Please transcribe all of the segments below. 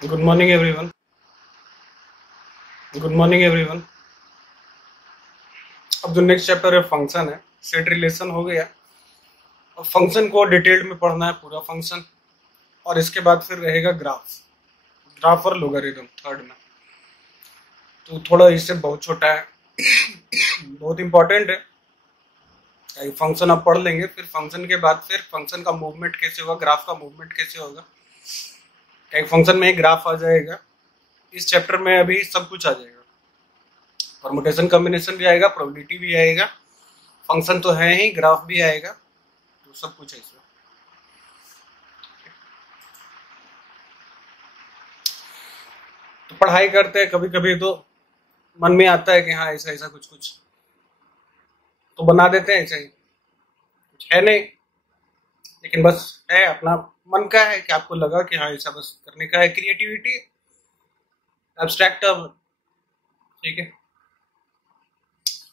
Good morning everyone. Good morning everyone. अब जो next chapter है फंक्शन है, सेट रिलेशन हो गया। अब फंक्शन को डिटेल्ड में पढ़ना है, पूरा फंक्शन। और इसके बाद फिर रहेगा ग्राफ, ग्राफ और लोगारिथम थर्ड में। तो थोड़ा इससे बहुत छोटा है, बहुत इंपॉर्टेंट है। फंक्शन आप पढ़ लेंगे, फिर फंक्शन के बाद फिर फंक्शन का मूवमेंट कैसे होगा, ग्राफ का मूवमेंट कैसे होगा। फंक्शन में एक ग्राफ आ जाएगा, इस चैप्टर में अभी सब कुछ आ जाएगा। परमुटेशन कॉम्बिनेशन भी आएगा, प्रोबेबिलिटी भी आएगा, फंक्शन तो है ही, ग्राफ भी आएगा, तो सब कुछ है इसमें। तो पढ़ाई करते हैं, कभी कभी तो मन में आता है कि हाँ ऐसा ऐसा कुछ कुछ तो बना देते हैं, ऐसा ही कुछ है नहीं, लेकिन बस है अपना मन का है कि आपको लगा कि हाँ ऐसा बस करने का है, क्रिएटिविटी, एब्स्ट्रैक्ट। ठीक है,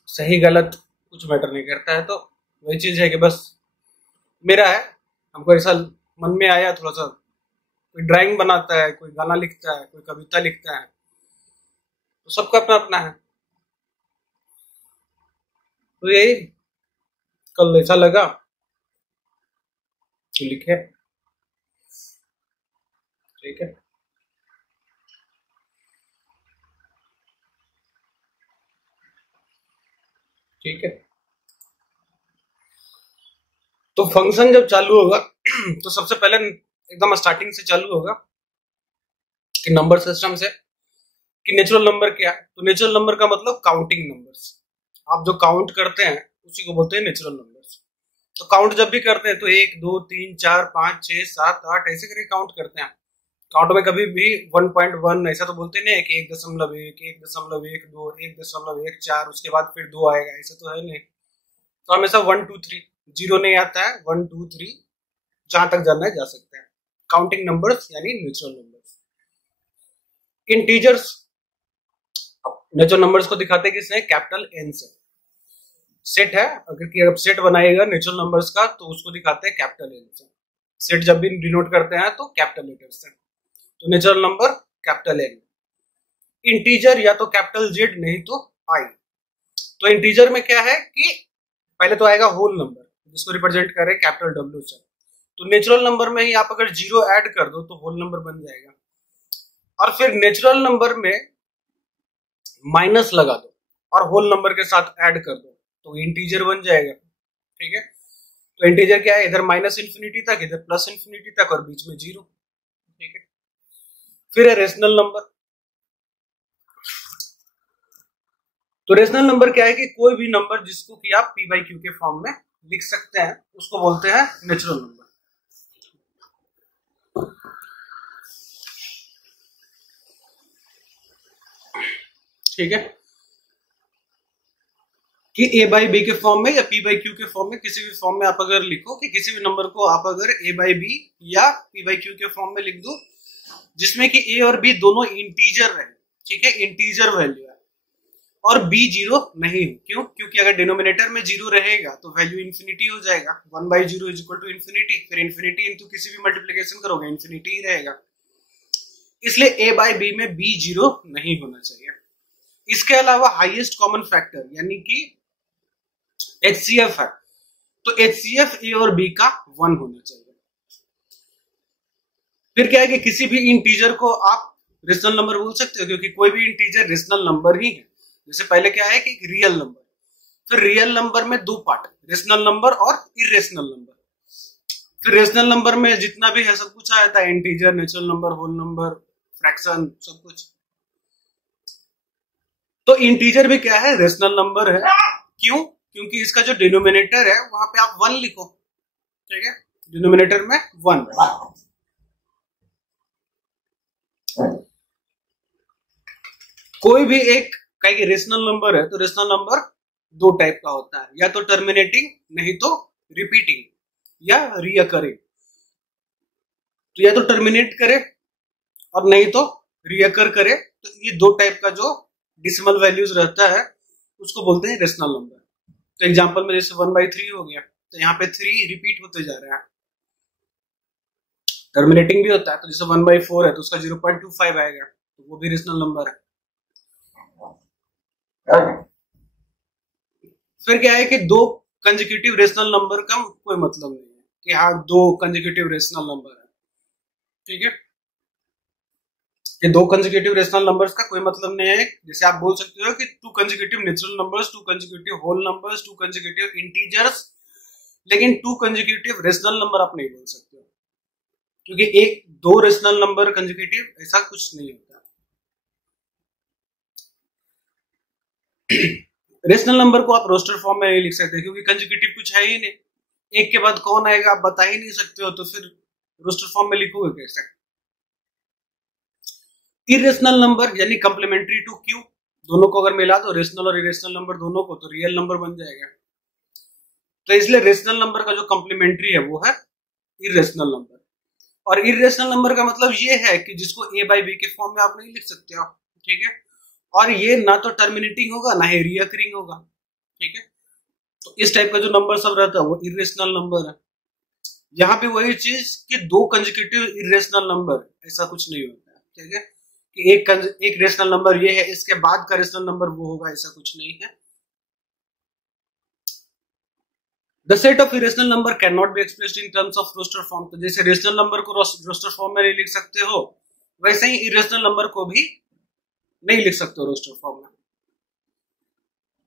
सही गलत कुछ मैटर नहीं करता है। तो वही चीज है कि बस मेरा है, हमको ऐसा मन में आया थोड़ा सा, कोई ड्राइंग बनाता है, कोई गाना लिखता है, कोई कविता लिखता है, तो सबका अपना अपना है। तो यही कल ऐसा लगा तो लिखे। ठीक है, ठीक है। तो फंक्शन जब चालू होगा तो सबसे पहले एकदम स्टार्टिंग से चालू होगा कि नंबर सिस्टम से, कि नेचुरल नंबर क्या है। तो नेचुरल नंबर का मतलब काउंटिंग नंबर्स, आप जो काउंट करते हैं उसी को बोलते हैं नेचुरल नंबर्स। तो काउंट जब भी करते हैं तो 1 2 3 4 5 6 7 8 ऐसे करके काउंट करते हैं। काउंट में कभी भी 1.1 ऐसा तो बोलते नहीं है कि 1.1 1.12 1.14 उसके बाद फिर 2 आएगा, ऐसा तो है नहीं। तो हमेशा 1 2 3, जीरो नहीं आता है, 1 2 3 जहां तक जाना है जा सकते हैं। काउंटिंग नंबर्स यानी natural numbers. Integers, natural numbers को दिखाते हैं किससे, कैपिटल एन से। सेट है, अगर सेट बनाएगा नेचुरल नंबर्स का तो उसको दिखाते हैं कैपिटल एन से। सेट जब भी डिनोट करते हैं तो कैपिटल लेटर से। तो natural number capital N. Integer या तो कैपिटल जेड नहीं तो आई। तो इंटीजर में क्या है कि पहले तो आएगा होल नंबर, जिसको रिप्रेजेंट कर रहे कैपिटल डब्ल्यू से। तो नेचुरल नंबर में ही आप अगर जीरो ऐड कर दो तो होल नंबर बन जाएगा, और फिर नेचुरल नंबर में माइनस लगा दो और होल नंबर के साथ ऐड कर दो तो इंटीजर बन जाएगा। ठीक है, तो इंटीजर क्या है, इधर माइनस इंफिनिटी तक, इधर प्लस इंफिनिटी तक, और बीच में जीरो। ठीक है, फिर है रेशनल नंबर। तो रेशनल नंबर क्या है कि कोई भी नंबर जिसको कि आप पी बाई क्यू के फॉर्म में लिख सकते हैं उसको बोलते हैं नेचुरल नंबर। ठीक है, कि ए बाई बी के फॉर्म में या पी बाई क्यू के फॉर्म में, किसी भी फॉर्म में आप अगर लिखो कि किसी भी नंबर को आप अगर ए बाई बी या पी बाई क्यू के फॉर्म में लिख दो जिसमें कि ए और बी दोनों इंटीजर है। ठीक है, इंटीजर वैल्यू है और बी जीरो नहीं हो। क्यों? क्योंकि अगर डिनोमिनेटर में जीरो रहेगा तो वैल्यू इंफिनिटी हो जाएगा, 1/0 इज इक्वल टू इंफिनिटी। फिर इंफिनिटी इंटू किसी भी मल्टीप्लीकेशन करोगे इंफिनिटी ही रहेगा, इसलिए ए बाई बी में बी जीरो नहीं होना चाहिए। इसके अलावा हाईएस्ट कॉमन फैक्टर यानी कि एचसीएफ है, तो एचसीएफ ए और बी का 1 होना चाहिए। फिर क्या है कि किसी भी इंटीजर को आप रेशनल नंबर बोल सकते हो, क्योंकि कोई भी इंटीजर रेशनल नंबर ही है। जैसे पहले क्या है कि रियल नंबर, फिर रियल नंबर में दो पार्ट, रेशनल नंबर और इरेशनल नंबर। फिर रेशनल नंबर में जितना भी है सब कुछ आ जाता है, integer, natural number, whole number, fraction, सब कुछ। तो इंटीजर भी क्या है, रेशनल नंबर है। क्यों? क्योंकि इसका जो डिनोमिनेटर है वहां पे आप 1 लिखो। ठीक है, डिनोमिनेटर में 1। कोई भी एक कहीं रेशनल नंबर है तो रेशनल नंबर दो टाइप का होता है, या तो टर्मिनेटिंग नहीं तो रिपीटिंग या रियकरिंग। तो या तो टर्मिनेट करे और नहीं तो रियकर करे। तो ये दो टाइप का जो डिसिमल वैल्यूज रहता है उसको बोलते हैं रेशनल नंबर। तो एग्जांपल में जैसे 1/3 हो गया, तो यहाँ पे 3 रिपीट होते जा रहा है, टर्मिनेटिंग भी होता है, तो जैसे 1/4 है तो उसका 0.25 आएगा, तो वो भी रेशनल नंबर है। फिर क्या है कि दो कंसेक्यूटिव रेशनल नंबर का कोई मतलब नहीं है कि हाँ दो कंसेक्यूटिव रेशनल नंबर है, ठीक है। कि दो कंसेक्यूटिव रेशनल नंबर्स का कोई मतलब नहीं है। जैसे आप बोल सकते हो कि two consecutive natural numbers, two consecutive whole numbers, two consecutive integers, लेकिन टू कंसेक्यूटिव रेशनल नंबर आप नहीं बोल सकते, क्योंकि एक दो रेशनल नंबर कंसेक्यूटिव ऐसा कुछ नहीं होता। रेशनल नंबर को आप रोस्टर फॉर्म में नहीं लिख सकते, क्योंकि कंसेक्यूटिव कुछ है ही नहीं, एक के बाद कौन आएगा आप बता ही नहीं सकते हो, तो फिर रोस्टर फॉर्म में लिखोगे कैसे। इरेशनल नंबर यानी कंप्लीमेंट्री टू क्यू, दोनों को अगर मिला दो रेशनल और इरेशनल नंबर दोनों को, तो रियल नंबर बन जाएगा। तो इसलिए रेशनल नंबर का जो कंप्लीमेंट्री है वो है इरेशनल नंबर। और इरेशनल नंबर का मतलब ये है कि जिसको ए बाई बी के फॉर्म में आप नहीं लिख सकते हो, ठीक है। और ये ना तो टर्मिनेटिंग होगा ना ही रिकरिंग होगा, ठीक है। तो इस टाइप का जो नंबर सब रहता है वो इरेशनल नंबर है। यहाँ पे वही चीज कि दो कंसेक्यूटिव इरेशनल नंबर ऐसा कुछ नहीं होता है, ठीक है। कि एक रेशनल नंबर ये है, इसके बाद का रेशनल नंबर वो होगा, ऐसा कुछ नहीं है। The set of irrational number can not be expressed in terms of roster form. तो जैसे रेशनल नंबर को रोस्टर फॉर्म में नहीं लिख सकते हो, वैसे ही इरेशनल नंबर को भी नहीं लिख सकते हो रोस्टर फॉर्म में।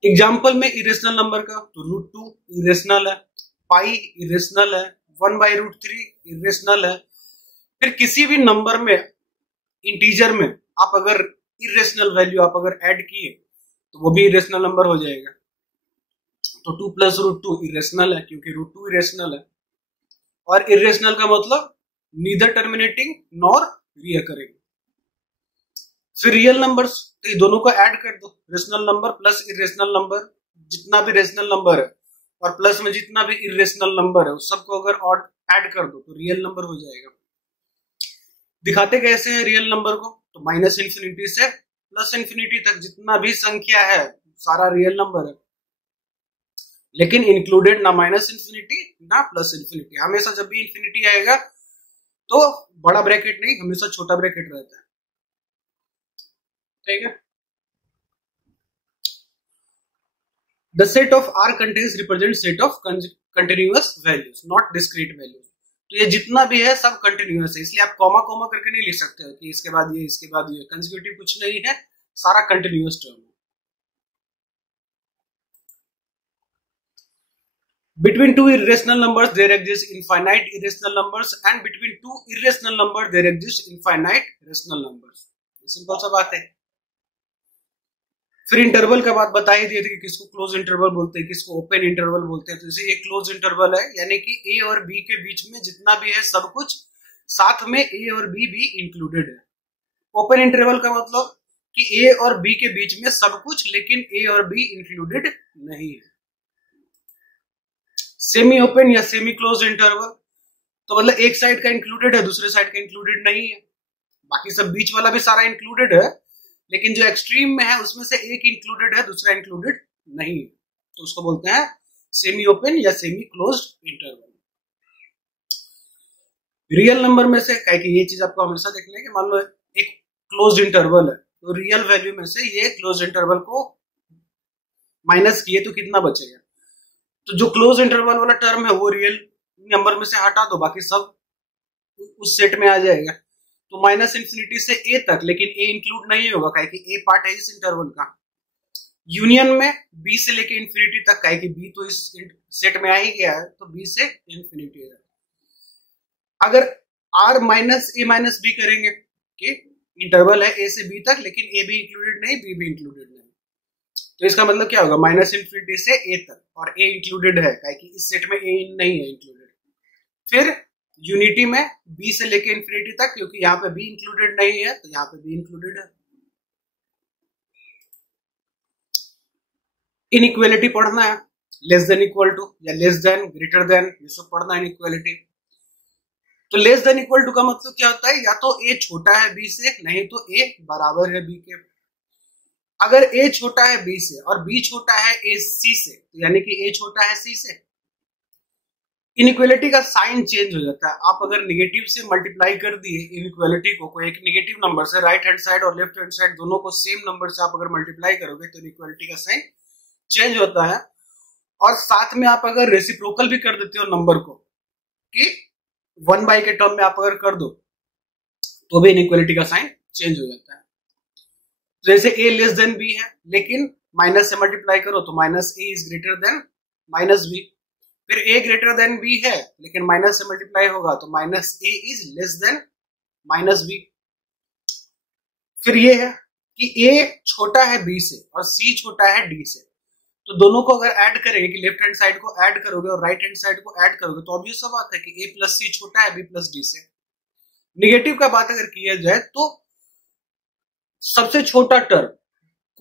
एग्जाम्पल में इरेशनल नंबर का तो √2 इरेशनल है, पाई इरेशनल है, 1/√3 इरेशनल है। फिर किसी भी नंबर में इंटीजर में आप अगर इरेशनल वैल्यू आप अगर ऐड किए तो वो भी इरेशनल नंबर हो जाएगा। तो 2 + √2 इरेशनल है, क्योंकि √2 इरेशनल है। और इरेशनल का मतलब नीदर टर्मिनेटिंग नॉर रिकरिंग। फिर रियल नंबर्स, तो ये दोनों को ऐड कर दो, rational number plus irrational number, जितना भी रेशनल नंबर है और प्लस में जितना भी इरेशनल नंबर है उस सबको अगर ऐड कर दो तो रियल नंबर हो जाएगा। दिखाते कैसे हैं रियल नंबर को, तो -∞ से +∞ तक जितना भी संख्या है सारा रियल नंबर है, लेकिन इंक्लूडेड ना -∞ ना +∞। हमेशा जब भी इंफिनिटी आएगा तो बड़ा ब्रैकेट नहीं, हमेशा छोटा ब्रैकेट रहता है, ठीक है। The set of R contains represents set of continuous values, not discrete values। तो ये जितना भी है सब कंटिन्यूअस है, इसलिए आप कॉमा कॉमा करके नहीं लिख सकते हो कि इसके बाद ये इसके बाद ये, कंसेक्यूटिव कुछ नहीं है, सारा कंटिन्यूअस टर्म है। Between two irrational numbers there exist infinite irrational numbers, and between two irrational numbers there exist infinite rational numbers। Simple सा बात है। फिर इंटरवल का बात बता ही दिए थे कि किसको क्लोज इंटरवल बोलते हैं, किसको ओपन इंटरवल बोलते हैं। तो जैसे ये क्लोज इंटरवल है, यानी कि ए और बी के बीच में जितना भी है सब कुछ, साथ में ए और बी भी इंक्लूडेड है। ओपन इंटरवल का मतलब कि ए और बी के बीच में सब कुछ, लेकिन ए और बी इंक्लूडेड नहीं है। सेमी ओपन या सेमी क्लोज इंटरवल, तो मतलब एक साइड का इंक्लूडेड है, दूसरे साइड का इंक्लूडेड नहीं है, बाकी सब बीच वाला भी सारा इंक्लूडेड है, लेकिन जो एक्सट्रीम में है उसमें से एक इंक्लूडेड है, दूसरा इंक्लूडेड नहीं है, तो उसको बोलते हैं सेमी ओपन या semi closed interval. Real number में से क्या कि ये चीज आपको हमेशा देखना है कि मान लो एक क्लोज्ड इंटरवल है, तो रियल वैल्यू में से ये क्लोज्ड इंटरवल को माइनस किए तो कितना बचेगा। तो जो क्लोज इंटरवल वाला टर्म है वो रियल नंबर में से हटा दो, बाकी सब उस सेट में आ जाएगा। तो -∞ से a तक, लेकिन a इंक्लूड नहीं होगा, काहे कि a पार्ट है इस इंटरवल का। यूनियन में b से लेके इंफिनिटी तक, काहे कि b तो इस सेट में आ ही गया है, तो b से इंफिनिटी है। अगर r -a - b करेंगे कि इंटरवल है a से b तक, लेकिन a भी इंक्लूडेड नहीं, b भी इंक्लूडेड नहीं, तो इसका मतलब क्या होगा -∞ से a तक, और a इंक्लूडेड है काहे कि इस सेट में a नहीं है इंक्लूडेड। फिर यूनिटी में b से लेके इंफिनिटी तक, क्योंकि यहाँ पे b इंक्लूडेड नहीं है तो यहाँ पे b इंक्लूडेड है। इनइक्वालिटी पढ़ना है, लेस देन इक्वल टू या लेस देन ग्रेटर देन, ये सब पढ़ना है इनइक्वालिटी। तो लेस देन इक्वल टू का मतलब क्या होता है, या तो a छोटा है b से, नहीं तो a बराबर है b के। अगर a छोटा है b से और b छोटा है c से, तो यानी कि a छोटा है c से। इनइक्वालिटी का साइन चेंज हो जाता है। आप अगर नेगेटिव से मल्टीप्लाई कर दिए इनइक्वालिटी को कोई एक नेगेटिव नंबर से, राइट हैंड साइड और लेफ्ट हैंड साइड दोनों को सेम नंबर से आप अगर मल्टीप्लाई करोगे तो इनइक्वालिटी का साइन चेंज होता है। और साथ में आप अगर रेसिप्रोकल भी कर देते हो नंबर को कि 1/, के टर्म में आप अगर कर दो तो भी इनइक्वालिटी का साइन चेंज हो जाता है। जैसे a लेस देन b है, लेकिन माइनस से मल्टीप्लाई करो तो minus a is greater then minus b। फिर a ग्रेटर देन b है, लेकिन माइनस से मल्टीप्लाई होगा तो minus a is less then minus b। फिर ये है कि a छोटा है b से और c छोटा है d से, तो दोनों को अगर ऐड करेंगे कि लेफ्ट हैंड साइड को ऐड करोगे और राइट हैंड साइड को ऐड करोगे तो ऑब्वियस सा बात है कि a प्लस c छोटा है b प्लस d से। निगेटिव का बात अगर किया जाए तो सबसे छोटा टर्म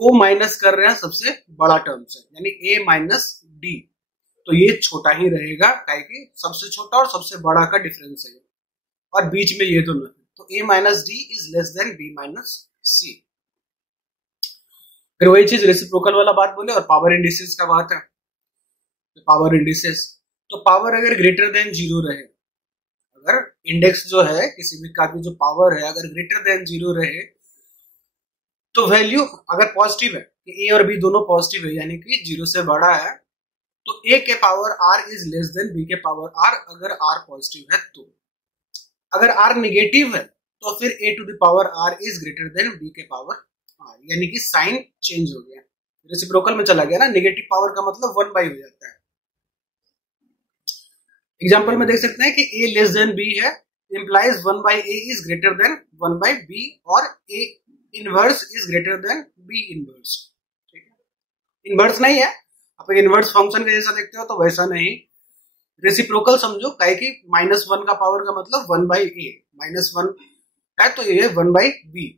को माइनस कर रहे हैं सबसे बड़ा टर्म से, यानी a माइनस डी, तो ये छोटा ही रहेगा कि सबसे छोटा और सबसे बड़ा का डिफरेंस है और बीच में ये दोनों है, तो a minus d is less than b minus c. फिर वही चीज रेसिप्रोकल वाला बात बोले और पावर इंडिसेस का बात है। तो पावर इंडिसेस, तो पावर अगर ग्रेटर देन 0 रहे, अगर इंडेक्स जो है किसी भी का भी जो पावर है अगर ग्रेटर देन 0 रहे तो वैल्यू अगर पॉजिटिव है कि a और b दोनों पॉजिटिव है यानी कि 0 से बड़ा है, तो a के power r is less than b के पावर r अगर r पॉजिटिव है तो। अगर r नेगेटिव है तो फिर a to the power r is greater than b के पावर r, यानी कि साइन चेंज हो गया, रेसिप्रोकल में चला गया ना। नेगेटिव पावर का मतलब 1/, हो जाता है। एग्जांपल में देख सकते हैं कि a लेस देन b है, implies 1/a is greater then 1/b और a inverse is greater than b inverse. ठीक है, इनवर्स नहीं है, आप एक इनवर्स फंक्शन के जैसा देखते हो तो वैसा नहीं, रेसिप्रोकल समझो, काहे कि -1 का पावर का मतलब 1/a, -1 है तो ये 1/b।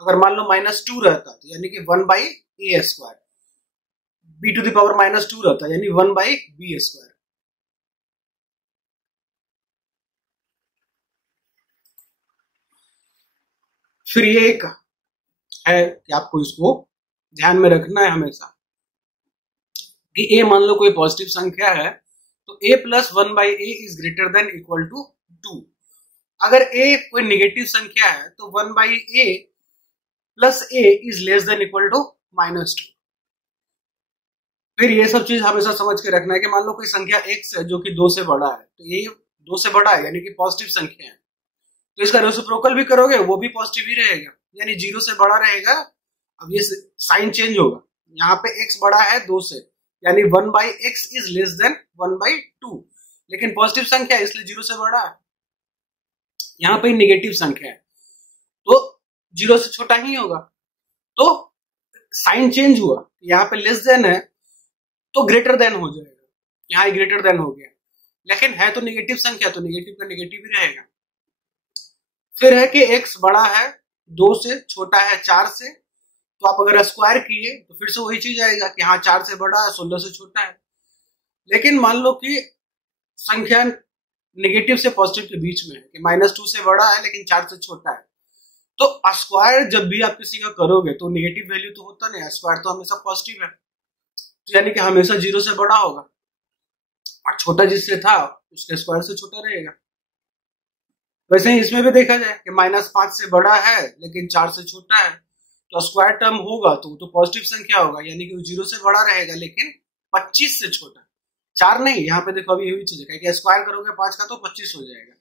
अगर मान लो -2 रहता तो यानी कि 1/a square, b to the power -2 रहता यानी 1/b स्क्वायर। फिर ये एक है कि आपको इसको ध्यान में रखना है हमेशा कि a मान लो कोई पॉजिटिव संख्या है तो a plus 1/a is greater than equal to 2। अगर a कोई नेगेटिव संख्या है तो 1/a plus a is less than equal to -2। फिर ये सब चीज हमेशा समझ के रखना है कि मान लो कोई संख्या x है जो कि 2 से बड़ा है, तो ये 2 से बड़ा है यानी कि पॉजिटिव संख्या है, तो इसका रेसिप्रोकल भी करोगे वो भी पॉजिटिव ही रहेगा, यानी 0 से बड़ा रहेगा। अब ये साइन चेंज होगा, यहाँ पे x बड़ा है 2 से यानी 1/x इज लेस देन 1/2, लेकिन पॉजिटिव संख्या है इसलिए 0 से बड़ा है। यहाँ पे नेगेटिव संख्या है तो 0 से छोटा ही होगा, तो साइन चेंज हुआ, यहाँ पे लेस देन है तो ग्रेटर देन हो जाएगा, यहाँ ग्रेटर देन हो गया, लेकिन है तो नेगेटिव संख्या तो नेगेटिव का नेगेटिव ही रहेगा। फिर है कि x बड़ा है 2 से, छोटा है 4 से, तो आप अगर स्क्वायर किए तो फिर से वही चीज आएगा कि हाँ 4 से बड़ा है 16 से छोटा है। लेकिन मान लो कि संख्या नेगेटिव से पॉजिटिव के बीच में है कि -2 से बड़ा है लेकिन 4 से छोटा है, तो स्क्वायर जब भी आप किसी का करोगे तो नेगेटिव वैल्यू तो होता नहीं, स्क्वायर तो हमेशा पॉजिटिव है, तो यानी कि हमेशा 0 से बड़ा होगा और छोटा जिससे था उसके स्क्वायर से छोटा रहेगा। वैसे ही इसमें भी देखा जाए कि -5 से बड़ा है लेकिन 4 से छोटा है, तो स्क्वायर टर्म होगा तो पॉजिटिव संख्या होगा यानी कि वो 0 से बड़ा रहेगा लेकिन 25 से छोटा, 4 नहीं। यहाँ पे देखो अभी यही चीज है कि स्क्वायर करोगे 5 का तो 25 हो जाएगा,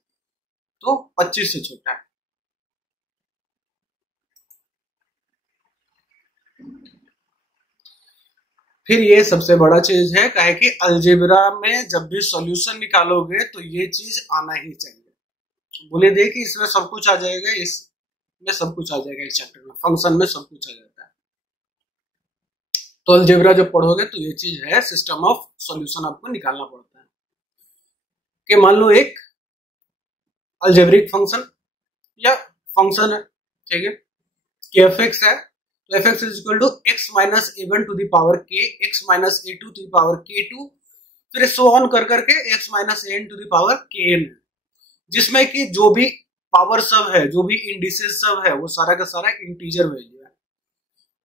तो 25 से छोटा है। फिर ये सबसे बड़ा चीज है काहे कि अलजेब्रा में जब भी सॉल्यूशन निकालोगे तो ये चीज आना ही चाहिए। बोले दे कि इसमें सब कुछ आ जाएगा, इसमें सब कुछ आ जाएगा, इस चैप्टर में फंक्शन में सब कुछ आ जाता है। तो अलजेब्रा जब पढ़ोगे तो ये चीज है, सिस्टम ऑफ सॉल्यूशन आपको निकालना पड़ता है कि मान लो एक अलजेब्रिक फंक्शन या फंक्शन है, ठीक है, कि fx है तो fx is equal to x minus a1 to the power k, x minus a2 to the power k2, फिर सो ऑन कर करके x minus an to the power kn, जिसमें कि जो भी पावर सब है, जो भी इंडिसेस सब है, वो सारा का सारा इंटीजर वैल्यू है,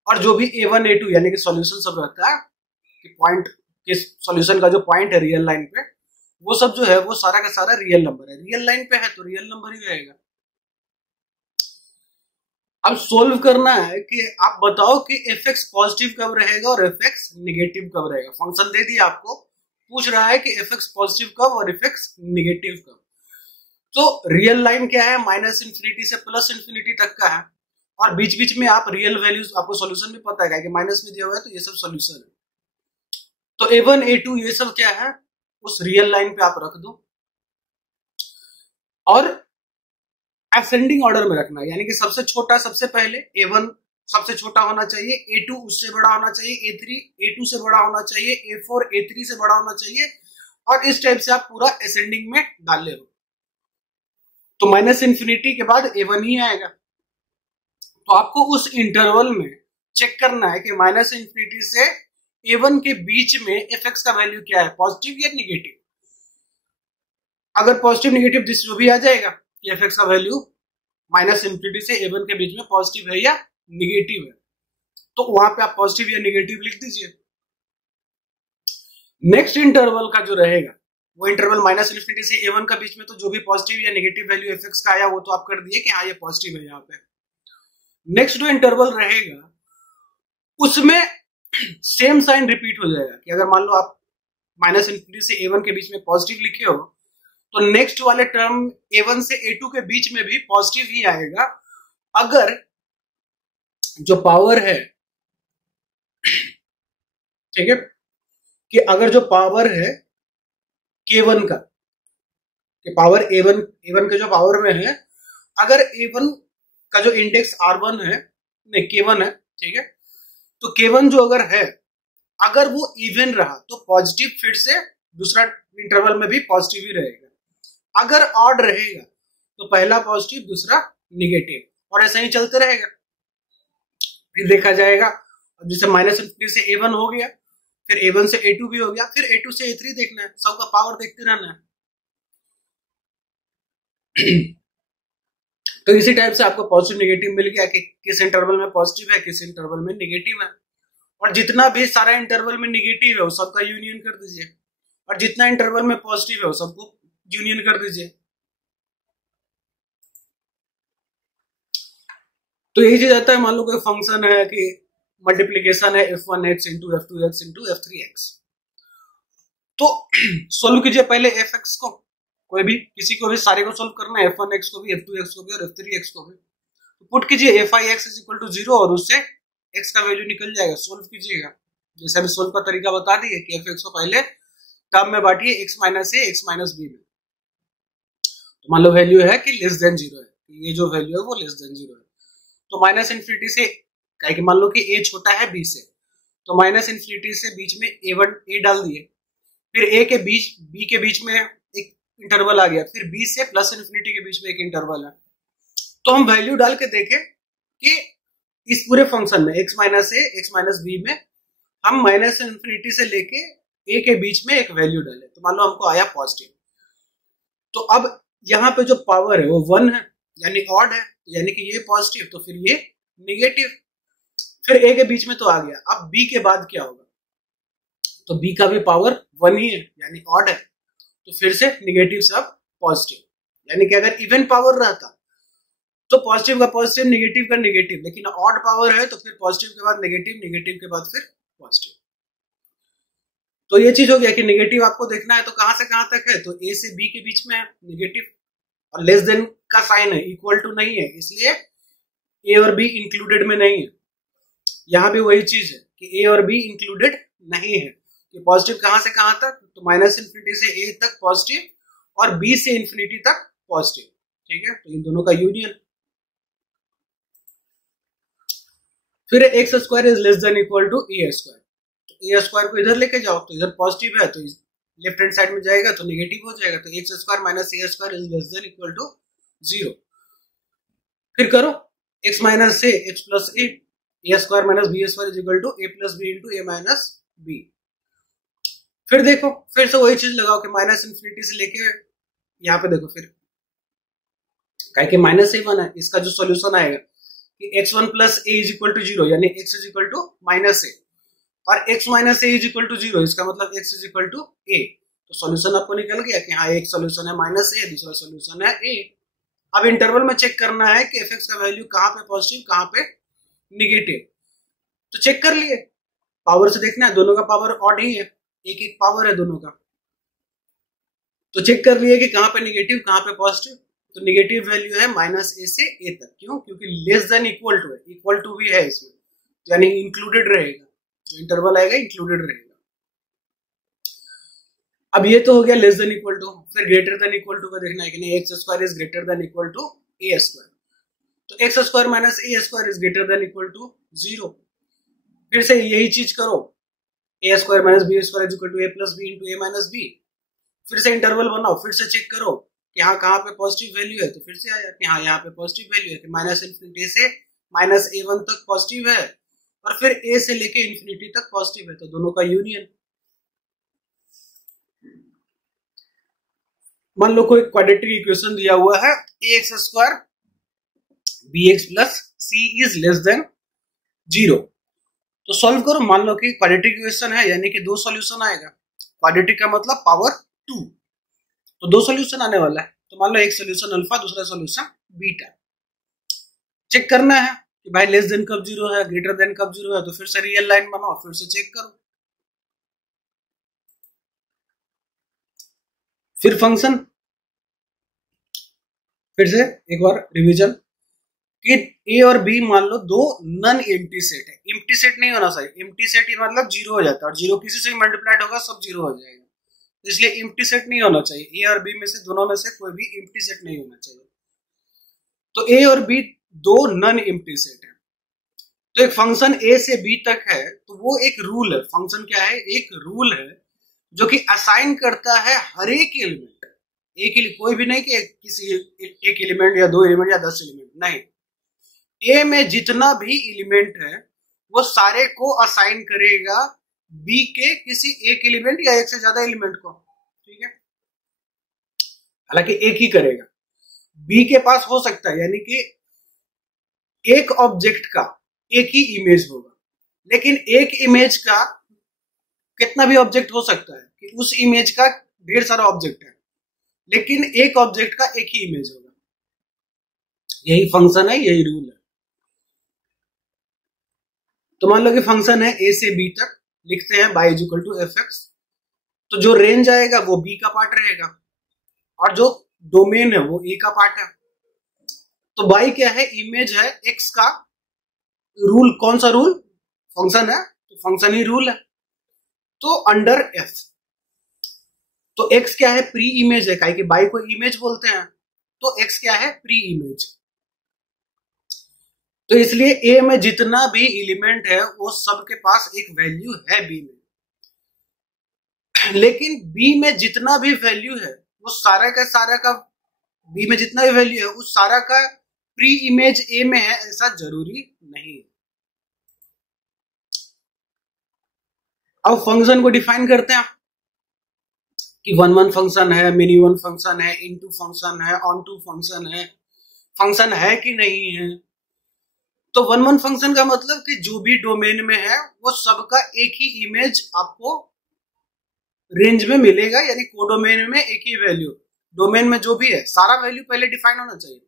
और जो भी a1 a2 यानी कि सॉल्यूशन सब रहता है कि पॉइंट के सॉल्यूशन का जो पॉइंट है रियल लाइन पे वो सब जो है वो सारा का सारा रियल नंबर है, रियल लाइन पे है तो रियल नंबर ही रहेगा। अब सोल्व करना है कि आप बताओ कि fx पॉजिटिव कब रहेगा और fx निगेटिव कब रहेगा। फंक्शन दे दिया आपको, पूछ रहा है कि fx पॉजिटिव कब और fx निगेटिव कब। तो रियल लाइन क्या है, माइनस इंफिनिटी से प्लस इंफिनिटी तक का है, और बीच बीच में आप रियल वैल्यूज, आपको सॉल्यूशन भी पता है कि माइनस में दिया हुआ है तो ये सब सॉल्यूशन है। तो a1 a2 ये सब क्या है, उस रियल लाइन पे आप रख दो और असेंडिंग ऑर्डर में रखना है, यानी कि सबसे छोटा सबसे पहले a1 सबसे छोटा होना चाहिए, a2 उससे बड़ा होना चाहिए, a3 a2 से बड़ा होना चाहिए, a4 a3 से बड़ा होना चाहिए, और इस टाइप से आप पूरा असेंडिंग में डाल ले हो। तो माइनस इंफिनिटी के बाद a1 ही आएगा। तो आपको उस इंटरवल में चेक करना है कि माइनस इंफिनिटी से a1 के बीच में fx का वैल्यू क्या है, पॉजिटिव या निगेटिव। अगर पॉजिटिव निगेटिव जो भी आ जाएगा कि fx का वैल्यू माइनस इंफिनिटी से a1 के बीच में पॉजिटिव है या निगेटिव है, तो वहां पे आप पॉजिटिव या निगेटिव लिख दीजिए। नेक्स्ट इंटरवल का जो रहेगा वो इंटरवल माइनस इंफिनिटी से a1 का बीच में, तो जो भी पॉजिटिव या निगेटिव वैल्यू fx का आया वो तो आप कर दिए कि हाँ ये पॉजिटिव है यहाँ पे। नेक्स्ट जो इंटरवल रहेगा उसमें सेम साइन रिपीट हो जाएगा कि अगर मान लो आप माइनस इंफिनिटी से a1 के बीच में पॉजिटिव लिखे हो तो नेक्स्ट वाले टर्म a1 से a2 के बीच में भी पॉजिटिव ही आएगा, अगर जो पावर है, ठीक है, कि अगर जो पावर है k1 का, कि पावर a1 के जो पावर में है, अगर a1 का जो इंडेक्स r1 है, नहीं k1 है, ठीक है, तो k1 जो अगर है, अगर वो इवन रहा तो पॉजिटिव फिर से दूसरा इंटरवल में भी पॉजिटिव ही रहेगा। अगर ऑड रहेगा तो पहला पॉजिटिव दूसरा निगेटिव, और ऐसा ही चलते रहेगा। फिर देखा जाएगा, अब जैसे माइनस इंफिनिटी से a1 हो गया, फिर a1 से a2 भी हो गया, फिर a2 से a3 देखना है, सबका पावर देखते रहना है। तो इसी टाइप से आपको पॉजिटिव निगेटिव मिल गया कि किस इंटरवल में पॉजिटिव है, किस इंटरवल में निगेटिव है, और जितना भी सारा इंटरवल में निगेटिव है वो सबका यूनियन कर दीजिए, और जितना इंटरवल में पॉजिटिव है वो सबको यूनियन कर दीजिए। तो यही चीज आता है, मान लो कोई फंक्शन है कि मल्टीप्लीकेशन है f1x into f2x into f3x, तो सोल्व कीजिए पहले fx को, कोई भी किसी को भी सारे को सोल्व करना है, f1x को भी, f2x को भी और f3x को भी। तो पुट कीजिए f(i(x) इज इक्वल टू 0 और उससे x का वैल्यू निकल जाएगा, सोल्व कीजिएगा। जैसे अभी सोल्व का तरीका बता दिए कि fx को पहले टर्म में बांटिए x minus a x minus b में। तो मान लो वैल्यू है कि लेस देन 0 है, ये जो वैल्यू है वो लेस देन 0 है। तो माइनस इंफिनिटी से, कि मान लो कि a छोटा है b से, तो माइनस इंफिनिटी से बीच में a डाल दिए, फिर a के बीच b के बीच में एक इंटरवल आ गया, फिर b से प्लस इंफिनिटी के बीच में एक इंटरवल है। तो हम वैल्यू डाल के देखें कि इस पूरे फंक्शन में x minus a x minus b में हम माइनस इंफिनिटी से लेके a के बीच में एक वैल्यू डाले, तो मान लो हमको आया पॉजिटिव। तो अब यहाँ पे जो पावर है वो 1 है, यानी ऑड है, यानी कि ये पॉजिटिव तो फिर ये निगेटिव, फिर a के बीच में तो आ गया। अब b के बाद क्या होगा, तो b का भी पावर 1 ही है, यानी ऑड है, तो फिर से निगेटिव से अब पॉजिटिव, यानी कि अगर इवन पावर रहता तो पॉजिटिव का पॉजिटिव, निगेटिव का निगेटिव, लेकिन ऑड पावर है तो फिर पॉजिटिव के बाद निगेटिव, निगेटिव के बाद फिर पॉजिटिव। तो ये चीज हो गया कि निगेटिव आपको देखना है तो कहां से कहां तक है, तो a से b के बीच में है निगेटिव, और लेस देन का साइन है, इक्वल टू नहीं है, इसलिए a और b इंक्लूडेड में नहीं है। यहां भी वही चीज है कि a और b इंक्लूडेड नहीं है, कि पॉजिटिव कहां से कहां तक, तो माइनस इंफिनिटी से a तक पॉजिटिव और b से इंफिनिटी तक पॉजिटिव, ठीक है, तो इन दोनों का यूनियन। फिर X square is less than equal to A square, तो ए स्क्वायर को इधर लेके जाओ, तो इधर पॉजिटिव है तो लेफ्ट हैंड साइड में जाएगा तो नेगेटिव हो जाएगा, तो x square minus A square is less than equal to 0। फिर करो x minus A x plus A square minus B square is equal to A plus B into A minus B. फिर देखो, फिर से वही चीज लगाओ कि माइनस इंफिनिटी से लेके यहाँ पे देखो, फिर काहे कि माइनस ए 1 है, इसका जो सॉल्यूशन आएगा कि x1 plus a is equal to 0, यानी x is equal to minus a, और x minus a is equal to 0, इसका मतलब x is equal to a, तो सॉल्यूशन आपको निकल गया कि हाँ एक सॉल्यूशन है माइनस ए, दूसरा सॉल्यूशन है ए। अब इंटरवल में चेक करना है कि एफ एक्स का वैल्यू कहाँ पे पॉजिटिव कहाँ पे निगेटिव। तो चेक कर लिए, पावर से देखना है, दोनों का पावर ऑड ही है, एक एक पावर है दोनों का। तो चेक कर लिए कि कहाँ पे निगेटिव कहाँ पे पॉजिटिव। तो निगेटिव वैल्यू है माइनस ए से ए तक। क्यों? क्योंकि लेस देन इक्वल टू है, इक्वल टू भी है इसमें, यानी इंक्लूडेड रहेगा, जो इंटरवल आएगा इंक्लूडेड रहेगा। अब ये तो हो गया लेस देन इक्वल टू। फिर ग्रेटर देन इक्वल टू का देखना है कि नहीं, x square is greater than equal to A square. तो x square minus A square is greater than equal to 0। फिर से यही चीज करो, a square minus B square is equal to A plus B into A minus B. फिर से interval बनाओ, फिर से चेक करो कि यहाँ कहाँ पे पॉजिटिव वैल्यू है। तो फिर से आया कि हाँ यहाँ पे पॉजिटिव वैल्यू है कि माइनस इन्फिनिटी से माइनस ए1 तक पॉजिटिव है, और फिर ए से लेके इन्फिनिटी तक पॉजिटिव है, तो दोनों का यूनियन। मान लो कोई क्वाड्रेटिक इक्वेशन दिया हुआ है, a x square b x plus c is less than 0। तो सॉल्व करो। मान लो कि क्वाड्रेटिक इक्वेशन है, यानी कि 2 सॉल्यूशन आएगा। क्वाड्रेटिक का मतलब पावर 2, तो 2 सॉल्यूशन आने वाला है। तो मान लो एक सॉल्यूशन अल्फा, दूसरा सॉल्यूशन बीटा। चेक करना है कि भाई लेस देन कब 0 है, ग्रेटर देन कब 0 है। तो फिर से रियल लाइन बनाओ, फिर से चेक करो। फिर फंक्शन, फिर से एक बार रिवीजन कि ए और बी मान लो 2 नॉन एम्प्टी सेट है। एम्प्टी सेट नहीं होना चाहिए, एम्प्टी सेट ही मतलब 0 हो जाता है, और 0 किसी से मल्टीप्लाइड होगा सब 0 हो जाएगा। इसलिए एम्प्टी सेट नहीं होना चाहिए। ए और बी में से दोनों में से कोई भी एम्प्टी सेट नहीं होना चाहिए। तो ए और बी 2 नॉन एम्प्टी सेट है। तो एक फंक्शन ए से बी तक है, तो वो एक रूल है। फंक्शन क्या है? एक रूल है जो कि असाइन करता है हर एक एलिमेंट, एक कोई भी नहीं कि किसी एक एलिमेंट या 2 एलिमेंट या 10 एलिमेंट, नहीं, ए में जितना भी एलिमेंट है वो सारे को असाइन करेगा बी के किसी एक एलिमेंट या एक से ज्यादा एलिमेंट को। ठीक है, हालांकि एक ही करेगा। बी के पास हो सकता है, यानी कि एक ऑब्जेक्ट का एक ही इमेज होगा, लेकिन एक इमेज का कितना भी ऑब्जेक्ट हो सकता है कि उस इमेज का ढेर सारा ऑब्जेक्ट है, लेकिन एक ऑब्जेक्ट का एक ही इमेज होगा। यही फंक्शन है, यही रूल है। तो मान लो कि फंक्शन है ए से बी तक, लिखते हैं y equal to F x. तो जो रेंज आएगा वो b का पार्ट रहेगा, और जो डोमेन है वो a का पार्ट है। तो y क्या है? इमेज है x का। रूल कौन सा रूल? फंक्शन है तो फंक्शन ही रूल है। तो अंडर f, तो x क्या है? प्री इमेज है, कि y को इमेज बोलते हैं, तो x क्या है? Pre image. तो इसलिए a में जितना भी एलिमेंट है वो सबके पास एक वैल्यू है b में, लेकिन b में जितना भी वैल्यू है वो सारा का b में जितना भी वैल्यू है उस सारा का प्री इमेज a में है, ऐसा जरूरी नहीं। अब फंक्शन को डिफाइन करते हैं कि 1 फंक्शन है, मिनी 1 फंक्शन है, इनटू फंक्शन है, ऑन टू फंक्शन है, फंक्शन है कि नहीं है। तो 1 फंक्शन का मतलब कि जो भी डोमेन में है वो सबका एक ही इमेज आपको रेंज में मिलेगा, यानी कोडोमेन में एक ही वैल्यू। डोमेन में जो भी है सारा वैल्यू पहले डिफाइन होना चाहिए।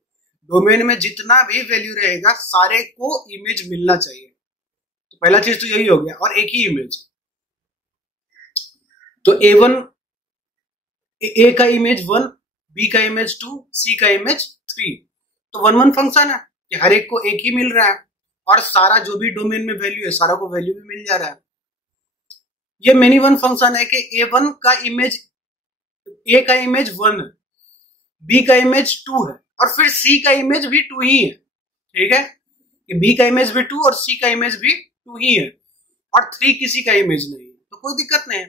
डोमेन में जितना भी वैल्यू रहेगा सारे को इमेज मिलना चाहिए। तो पहला चीज तो यही हो गया, और एक ही इमेज। तो A1, A का इमेज 1, B का इमेज 2, C का इमेज 3। तो 1 फंक्शन है कि हर एक को एक ही मिल रहा है, और सारा जो भी डोमेन में वैल्यू है सारा को वैल्यू भी मिल जा रहा है। ये मेनी 1 फंक्शन है कि A1 का इमेज, A का इमेज 1 है, B का इमेज 2 है, और फिर C का इमेज भी 2 ही है। ठीक है, कि B का इमेज भी 2 और C का इमेज भी 2 ही है, और 3 किसी का इमेज नहीं है। तो कोई दिक्कत नहीं है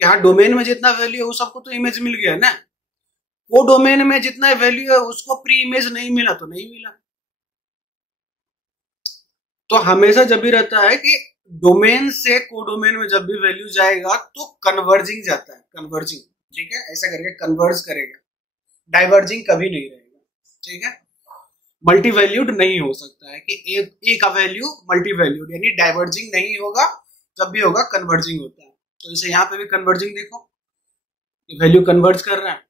कि हाँ डोमेन में जितना वैल्यू है वो सबको तो इमेज मिल गया ना। वो डोमेन में जितना वैल्यू है उसको प्री इमेज नहीं मिला तो नहीं मिला। तो हमेशा जब भी रहता है कि डोमेन से कोडोमेन में जब भी वैल्यू जाएगा तो कन्वर्जिंग जाता है, कन्वर्जिंग। ठीक है, ऐसा करके कन्वर्ज करेगा, डाइवर्जिंग कभी नहीं रहेगा। ठीक है, मल्टी वैल्यूड नहीं हो सकता है कि ए का वैल्यू मल्टी वैल्यूड, यानी डाइवर्जिंग नहीं होगा, जब भी होगा कन्वर्जिंग होता है। तो इसे यहाँ पे भी कन्वर्जिंग देखो, वैल्यू कन्वर्ट कर रहा है,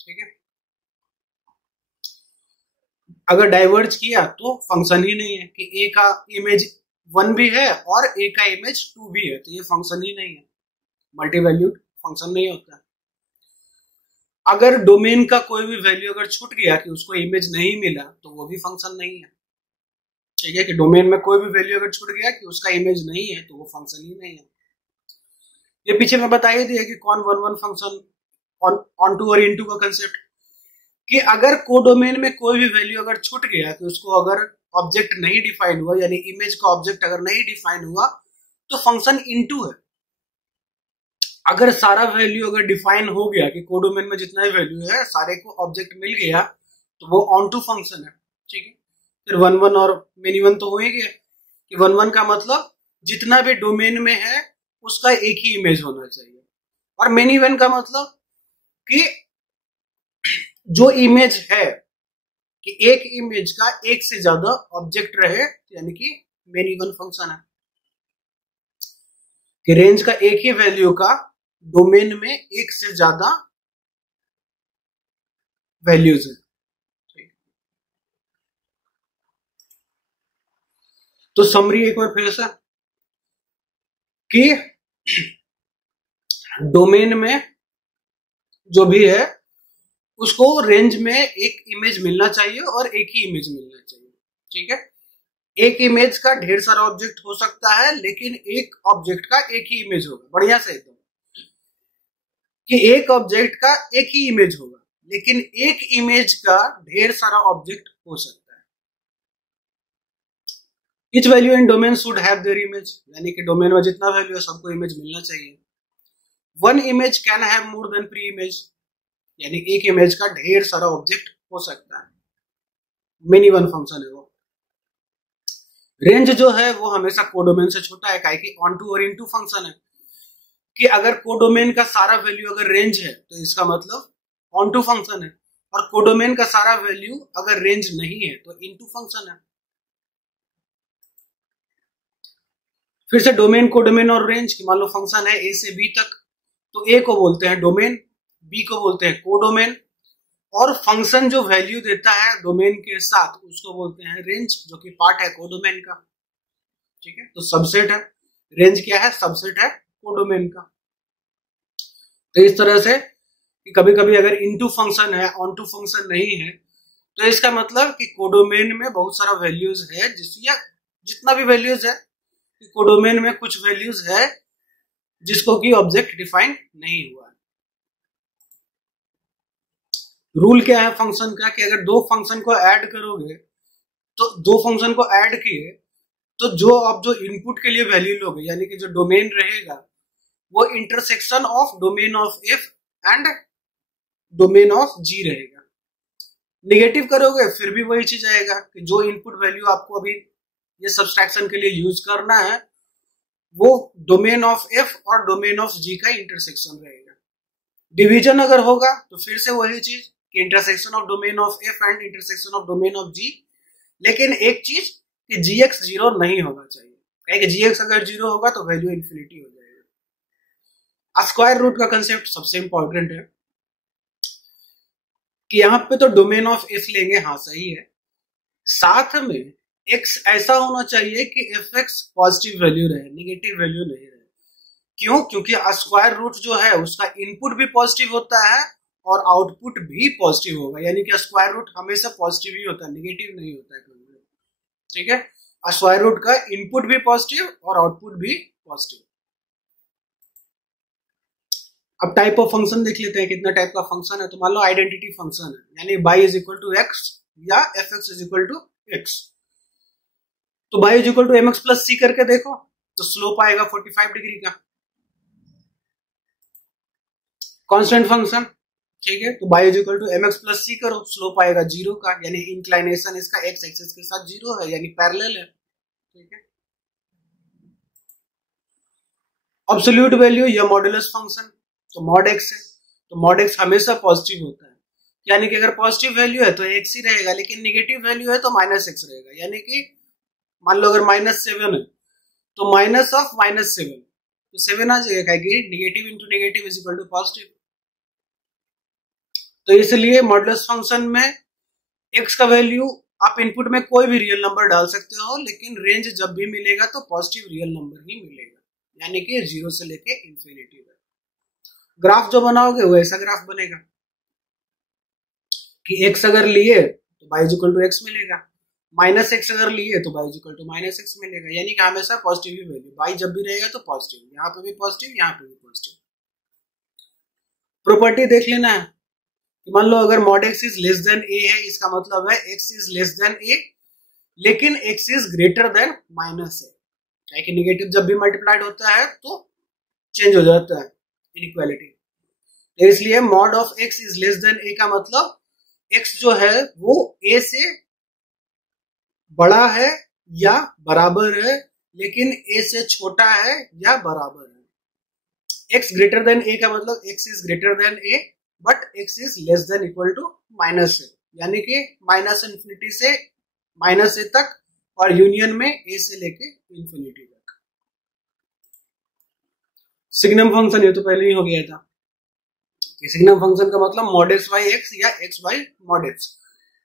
ठीक है। अगर डाइवर्ज किया तो फंक्शन ही नहीं है कि ए का इमेज 1 भी है और ए का इमेज 2 भी है, तो ये फंक्शन ही नहीं है, मल्टी वैल्यूड फंक्शन नहीं होता है। अगर डोमेन का कोई भी वैल्यू अगर छूट गया कि उसको इमेज नहीं मिला तो वो भी फंक्शन नहीं है, ठीक है। कि डोमेन में कोई भी वैल्यू अगर छूट गया कि उसका इमेज नहीं है तो वो फंक्शन ही नहीं है। ये पीछे मैं बता ही दिया कि कौन वन वन फंक्शन ऑन टू और इनटू का कंसेप्ट, कि अगर कोडोमेन में कोई भी वैल्यू अगर छूट गया कि उसको अगर ऑब्जेक्ट नहीं डिफाइन हुआ, यानी इमेज का ऑब्जेक्ट अगर नहीं डिफाइन हुआ तो फंक्शन इनटू है। अगर सारा वैल्यू अगर डिफाइन हो गया कि कोडोमेन में जितना भी वैल्यू है सारे को ऑब्जेक्ट मिल गया तो वो ऑन टू फंक्शन है, ठीक है। फिर वन वन और मेनी वन तो हो ही गया कि वन वन का मतलब जितना भी डोमेन में है उसका एक ही इमेज होना चाहिए, और मेनी वन का मतलब कि जो इमेज है कि एक इमेज का एक से ज्यादा ऑब्जेक्ट रहे, यानी कि मेनी वन फंक्शन है कि रेंज का एक ही वैल्यू का डोमेन में एक से ज्यादा वैल्यूज है। तो समरी एक बार फिर से कि डोमेन में जो भी है उसको रेंज में एक इमेज मिलना चाहिए और एक ही इमेज मिलना चाहिए, ठीक है। एक इमेज का ढेर सारा ऑब्जेक्ट हो सकता है लेकिन एक ऑब्जेक्ट का एक ही इमेज होगा, बढ़िया से एकदम कि एक ऑब्जेक्ट का एक ही इमेज होगा लेकिन एक इमेज का ढेर सारा ऑब्जेक्ट हो सकता है। Each value in domain should have their image, यानी कि डोमेन में जितना वैल्यू है सबको इमेज मिलना चाहिए। One image can have more than pre image, यानी एक इमेज का ढेर सारा ऑब्जेक्ट हो सकता है, मेनी वन फंक्शन है वो। रेंज जो है वो हमेशा कोडोमेन से छोटा है, काहे कि ऑन टू और इनटू फंक्शन है कि अगर कोडोमेन का सारा वैल्यू अगर रेंज है तो इसका मतलब ऑन टू फंक्शन है, और कोडोमेन का सारा वैल्यू अगर रेंज नहीं है तो इनटू फंक्शन है। फिर से डोमेन, कोडोमेन और रेंज की मान लो फंक्शन है ए से बी तक, तो ए को बोलते हैं डोमेन, बी को बोलते हैं कोडोमेन, और फंक्शन जो वैल्यू देता है डोमेन के साथ उसको बोलते हैं रेंज, जो कि पार्ट है कोडोमेन का, ठीक है। तो सबसेट है, रेंज क्या है, सबसेट है कोडोमेन का। तो इस तरह से कि कभी कभी अगर इनटू फंक्शन है ऑन टू फंक्शन नहीं है तो इसका मतलब कि कोडोमेन में बहुत सारा वैल्यूज है, जितना भी वैल्यूज है कोडोमेन में कुछ वैल्यूज है जिसको कि ऑब्जेक्ट डिफाइन नहीं हुआ है। रूल क्या है फंक्शन का कि अगर दो फंक्शन को ऐड करोगे तो दो फंक्शन को ऐड किए तो जो आप जो इनपुट के लिए वैल्यू लोगे, यानी कि जो डोमेन रहेगा वो intersection of domain of f and domain of g रहेगा। निगेटिव करोगे फिर भी वही चीज आएगा कि जो इनपुट वैल्यू आपको अभी ये सब्सट्रैक्शन के लिए यूज करना है वो डोमेन ऑफ एफ और डोमेन ऑफ जी का इंटरसेक्शन रहेगा। डिवीजन अगर होगा तो फिर से वही चीज कि intersection of domain of f and intersection of domain of g, लेकिन एक चीज कि जी एक्स जीरो नहीं होगा चाहिए, कहें कि जी एक्स अगर जीरो होगा तो वैल्यू इन्फिनिटी हो जाएगा। स्क्वायर रूट का कंसेप्ट सबसे इंपॉर्टेंट है कि यहाँ पे तो डोमेन ऑफ एफ लेंगे, हाँ सही है, साथ में एक्स ऐसा होना चाहिए कि एफ एक्स पॉजिटिव वैल्यू रहे, निगेटिव वैल्यू नहीं रहे। क्यों? क्योंकि स्क्वायर रूट जो है उसका इनपुट भी पॉजिटिव होता है और आउटपुट भी पॉजिटिव होगा, यानी कि स्क्वायर रूट हमेशा पॉजिटिव ही होता है, निगेटिव नहीं होता है, ठीक है। स्क्वायर रूट का इनपुट भी पॉजिटिव और आउटपुट भी पॉजिटिव। अब टाइप ऑफ फंक्शन देख लेते हैं, कितना टाइप का फंक्शन है। तो मान लो आइडेंटिटी फंक्शन है, यानी y is equal to x या f x is equal to x, तो y is equal to m x plus c करके देखो तो स्लोप आएगा 45 डिग्री का। कांस्टेंट फंक्शन, ठीक है, तो y is equal to m x plus c करो, स्लोप आएगा 0 का, यानी इंक्लाइनेशन इसका एक्स एक्सिस के साथ 0 है, यानी पैरेलल है, ठीक है। एब्सोल्यूट वैल्यू या मॉडुलस फंक्शन, तो मॉड एक्स है, तो मॉड एक्स हमेशा पॉजिटिव होता है, यानी कि अगर पॉजिटिव वैल्यू है तो एक्स ही रहेगा, लेकिन निगेटिव वैल्यू है तो माइनस एक्स रहेगा, यानी कि मान लो अगर -7 है तो माइनस ऑफ -7, तो 7 आ जाएगा, negative into negative is equal to positive. तो इसलिए मॉडुलस फंक्शन में x का वैल्यू आप इनपुट में कोई भी रियल नंबर डाल सकते हो, लेकिन रेंज जब भी मिलेगा तो पॉजिटिव रियल नंबर ही मिलेगा, यानी कि 0 से लेके इंफिनिटी तक। ग्राफ जो बनाओगे वो ऐसा ग्राफ बनेगा कि x अगर लिए तो y इक्वल टू x मिलेगा, माइनस x अगर लिए तो y equal to minus x मिलेगा, यानी कि हमेशा पॉजिटिव ही वैल्यू, y जब भी रहेगा तो पॉजिटिव, यहाँ पे भी पॉजिटिव, यहाँ पे भी पॉजिटिव। प्रॉपर्टी देख लेना है, मान लो अगर mod x is less then a है, इसका मतलब है x is less then a, लेकिन x is greater then minus a, यानी कि निगेटिव जब भी मल्टीप्लाइड होता है तो चेंज हो जाता है इनइक्वालिटी। तो इसलिए mod of x is less then a का मतलब x जो है वो a से बड़ा है या बराबर है, लेकिन a से छोटा है या बराबर है। x ग्रेटर देन a का मतलब x is greater than a but x is less than equal to minus a, यानी कि माइनस इंफिनिटी से माइनस a तक और यूनियन में a से लेके इंफिनिटी तक। सिग्नम फंक्शन ये तो पहले ही हो गया था। सिग्नम फंक्शन का मतलब मॉड एक्स बाई एक्स या एक्स बाई मॉड एक्स,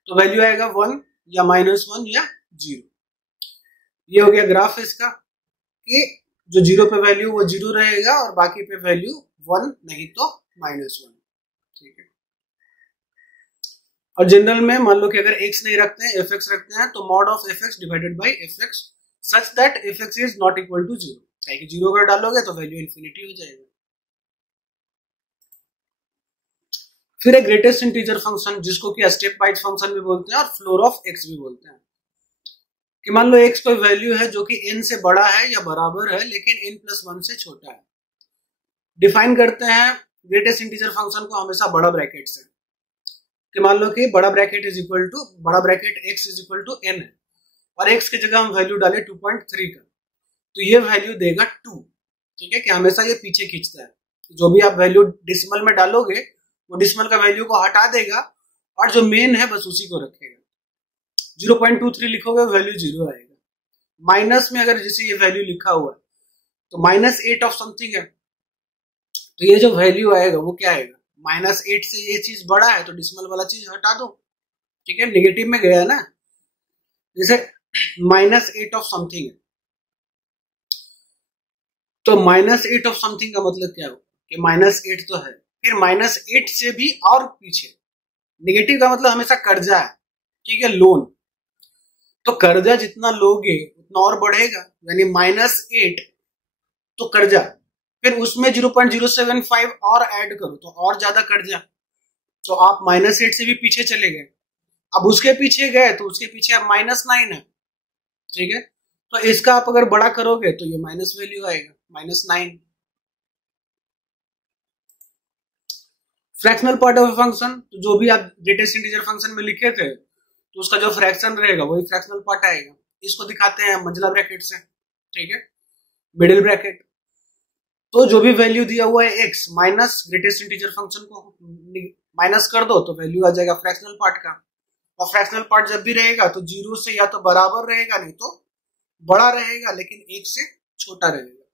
तो वैल्यू आएगा 1 या -1 या 0। ये हो गया ग्राफ इसका कि जो 0 पे वैल्यू वो 0 रहेगा और बाकी पे वैल्यू 1 नहीं तो -1, ठीक है। और जनरल में मान लो कि अगर x नहीं रखते हैं एफ एक्स रखते हैं, तो mod of F X divided by F X such that F x is not equal to 0, कि 0 अगर डालोगे तो वैल्यू इंफिनिटी हो जाएगा। फिर एक ग्रेटेस्ट इंटीजर फंक्शन जिसको कि स्टेप वाइज फंक्शन भी बोलते हैं और फ्लोर ऑफ x भी बोलते हैं, कि मान लो x कोई वैल्यू है जो कि n से बड़ा है या बराबर है लेकिन n+1 से छोटा है। डिफाइन करते हैं ग्रेटेस्ट इंटीजर फंक्शन को हमेशा बड़ा ब्रैकेट से, कि मान लो कि बड़ा bracket x is equal to n है और x की जगह हम वैल्यू डाले 2.3 का, तो ये वैल्यू देगा 2, ठीक है, कि हमेशा ये पीछे खींचता है। जो भी आप वैल्यू डिसिमल में डालोगे वो डिसिमल का वैल्यू को हटा देगा और जो मेन है बस उसी को रखेगा। 0.23 लिखोगे वैल्यू 0 आएगा। माइनस में अगर जैसे ये वैल्यू लिखा हुआ है तो -8 ऑफ समथिंग है, तो ये जो वैल्यू आएगा वो क्या आएगा, -8 से ये चीज बड़ा है तो डिसिमल वाला चीज हटा दो, ठीक है, नेगेटिव में गया ना। जैसे -8 ऑफ समथिंग है तो -8 ऑफ समथिंग का मतलब क्या होगा कि -8 तो है, फिर -8 से भी और पीछे, नेगेटिव का मतलब हमेशा कर्जा है, ठीक है, लोन, तो कर्जा जितना लोगे उतना और बढ़ेगा, यानी -8 तो कर्जा, फिर उसमें 0.075 और ऐड करो तो और ज्यादा कर्जा, तो आप -8 से भी पीछे चले गए। अब उसके पीछे गए तो उसके पीछे अब -9 है, ठीक है, तो इसका आप अगर बड़ा करोगे तो ये माइनस वैल्यू आएगा -9। फ्रैक्शनल पार्ट ऑफ फंक्शन, तो जो भी आप ग्रेटेस्ट इंटीजर फंक्शन में लिखे थे तो उसका जो फ्रैक्शन रहेगा वही फ्रैक्शनल पार्ट आएगा। इसको दिखाते हैं मंझला ब्रैकेट से, ठीक है, मिडिल ब्रैकेट। तो जो भी वैल्यू दिया हुआ है x minus greatest integer function को माइनस कर दो तो वैल्यू आ जाएगा फ्रैक्शनल पार्ट का, और फ्रैक्शनल पार्ट जब भी रहेगा तो 0 से या तो बराबर रहेगा नहीं तो बड़ा रहेगा, लेकिन 1 से छोटा रहेगा।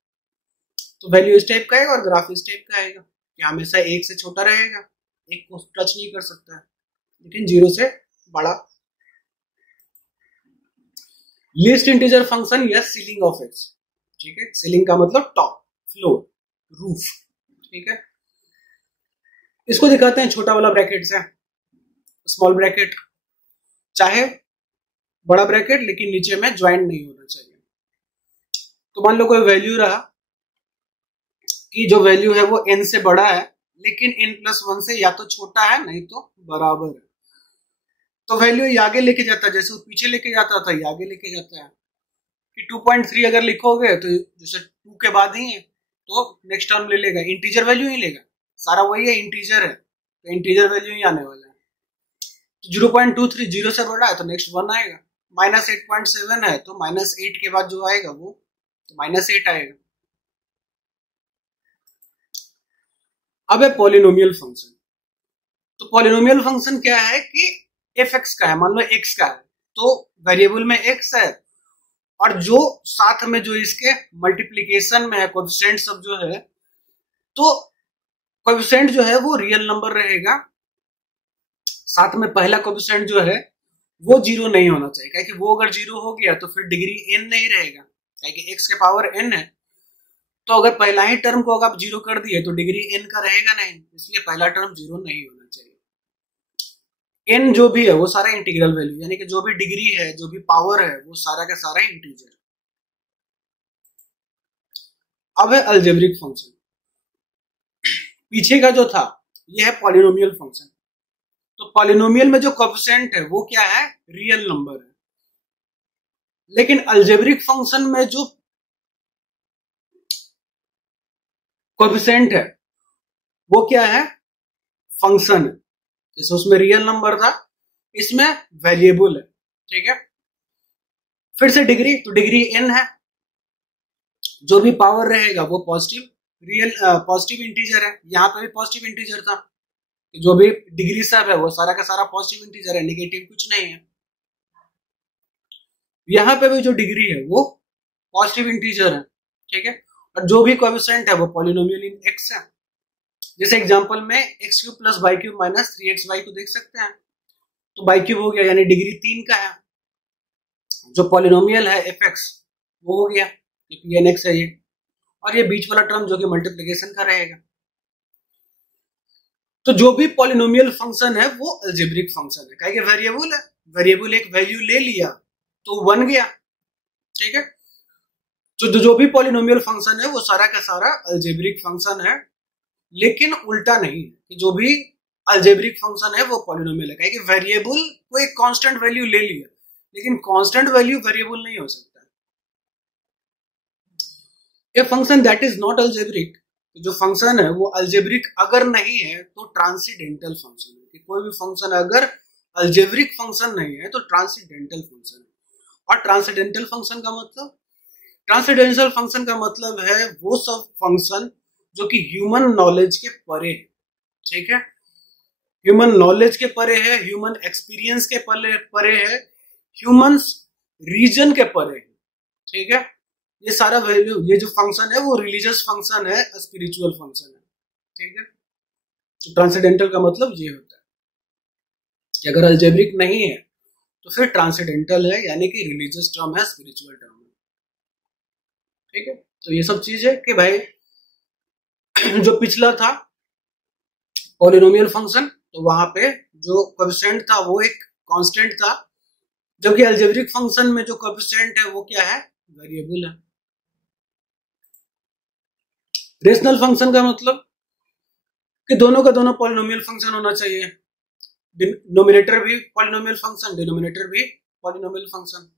तो वैल्यू इस टाइप का आएगा और ग्राफ इस टाइप का आएगा कि हमेशा 1 से छोटा रहेगा, 1 को टच नहीं कर सकता है, लेकिन 0 से बड़ा। लीस्ट इंटीजर फंक्शन या सीलिंग ऑफ x, ठीक है, सीलिंग का मतलब टॉप, फ्लोर, रूफ, ठीक है। इसको दिखाते हैं छोटा वाला ब्रैकेट से, स्मॉल ब्रैकेट, चाहे बड़ा ब्रैकेट लेकिन नीचे में ज्वाइंट नहीं होना चाहिए। तो मान लो कोई वैल्यू रहा कि जो वैल्यू है वो n से बड़ा है लेकिन n+1 से या तो छोटा है नहीं तो बराबर है, तो वैल्यू ये आगे लेके जाता है, जैसे वो पीछे लेके जाता था ये आगे लेके जाता है। कि 2.3 अगर लिखोगे तो जैसे 2 के बाद ही है तो नेक्स्ट टर्म ले लेगा, इंटीजर वैल्यू ही लेगा, सारा वही है, इंटीजर है तो इंटीजर वैल्यू ही आने वाला है। तो 0.23 0 से बड़ा है तो नेक्स्ट 1 आएगा, -8.7 है तो -8 के बाद जो आएगा वो तो -8 आएगा। अब है पॉलिनोमियल फंक्शन। तो पॉलिनोमियल फंक्शन क्या है कि f(x) का है, मान लो x का है तो वेरिएबल में x है और जो साथ में जो इसके मल्टीप्लीकेशन में है कोएफिशिएंट सब जो है, तो कोएफिशिएंट जो है वो रियल नंबर रहेगा साथ में पहला कोएफिशिएंट जो है वो जीरो नहीं होना चाहिए, क्योंकि वो अगर जीरो हो गया तो फिर डिग्री n नहीं रहेगा, क्योंकि x के पावर n है। तो अगर पहला ही टर्म को अगर आप जीरो कर दिए तो डिग्री n का रहेगा नहीं, इसलिए पहला टर्म जीरो नहीं होना चाहिए। n जो भी है वो सारा इंटीग्रल वैल्यू, यानी कि जो भी डिग्री है, जो भी पावर है, वो सारा का सारा इंटीजर। अब है अलजेब्रिक फंक्शन। पीछे का जो था ये है पॉलिनोमियल फंक्शन। तो पॉलिनोमियल में जो कोएफिशिएंट है वो क्या है, रियल नंबर है। लेकिन अलजेब्रिक फंक्शन में जो कोएफिशिएंट है वो क्या है, फंक्शन है। जैसे उसमें रियल नंबर था, इसमें वेरिएबल है, ठीक है। फिर से डिग्री, तो डिग्री n है, जो भी पावर रहेगा वो पॉजिटिव रियल पॉजिटिव इंटीजर है। यहाँ पे भी पॉजिटिव इंटीजर था, जो भी डिग्री सब है वो सारा का सारा पॉजिटिव इंटीजर है, नेगेटिव कुछ नहीं है। यहाँ पे भी जो डिग्री है वो पॉजिटिव इंटीजर है, ठीक है। और जो भी कोएफिशिएंट है वो पॉलिनोमियल इन x है। जैसे एग्जांपल में x cube plus Y cube minus 3xy को देख सकते हैं, तो वाई क्यूब हो गया, यानी डिग्री 3 का है। जो पॉलिनोमियल है fx वो हो गया, pnx है ये, और ये बीच वाला टर्म जो कि मल्टीप्लिकेशन का रहेगा। तो जो भी पॉलिनोमियल फंक्शन है वो अलजेब्रिक फंक्शन है, क्योंकि वेरिएबल है, वेरिएबल एक वैल्यू ले लिया तो बन गया, ठीक है। तो जो भी पॉलिनोमियल फंक्शन है वो सारा का सारा अलजेब्रिक फंक्शन है। लेकिन उल्टा नहीं, कि जो भी अलजेब्रिक फंक्शन है वो पॉलिनोमियल है, क्योंकि वेरिएबल को एक कांस्टेंट वैल्यू ले लिया, लेकिन कांस्टेंट वैल्यू वेरिएबल नहीं हो सकता। A function that is not algebraic, जो फंक्शन है वो अलजेब्रिक अगर नहीं है तो ट्रांसीडेंटल फंक्शन है। कि कोई भी फंक्शन अगर अलजेब्रिक फंक्शन नहीं है तो ट्रांसीडेंटल फंक्शन है। और ट्रांसीडेंटल फंक्शन का मतलब, ट्रांसीडेंटल फंक्शन का मतलब है वो सब फंक्शन जो कि ह्यूमन नॉलेज के परे है, ठीक है। ह्यूमन नॉलेज के परे है, ह्यूमन एक्सपीरियंस के परे है, ह्यूमन रीजन के परे है, ठीक है। ये सारा वैल्यू, ये जो फंक्शन है वो रिलीजियस फंक्शन है, स्पिरिचुअल फंक्शन है, ठीक है। तो ट्रांसीडेंटल का मतलब ये होता है कि अगर अलजेब्रिक नहीं है तो फिर ट्रांसीडेंटल है, यानी कि रिलीजियस टर्म है, स्पिरिचुअल टर्म है, ठीक है। तो ये सब चीज है कि भाई जो पिछला था पॉलिनोमियल फंक्शन, तो वहां पे जो कोएफिशिएंट था वो एक कांस्टेंट था, जबकि अलजेब्रिक फंक्शन में जो कोएफिशिएंट है वो क्या है, वेरिएबल है। रेशनल फंक्शन का मतलब कि दोनों का दोनों पॉलिनोमियल फंक्शन होना चाहिए, नोमिनेटर भी पॉलिनोमियल फंक्शन, डिनोमिनेटर भी पॉलिनोमियल फंक्शन।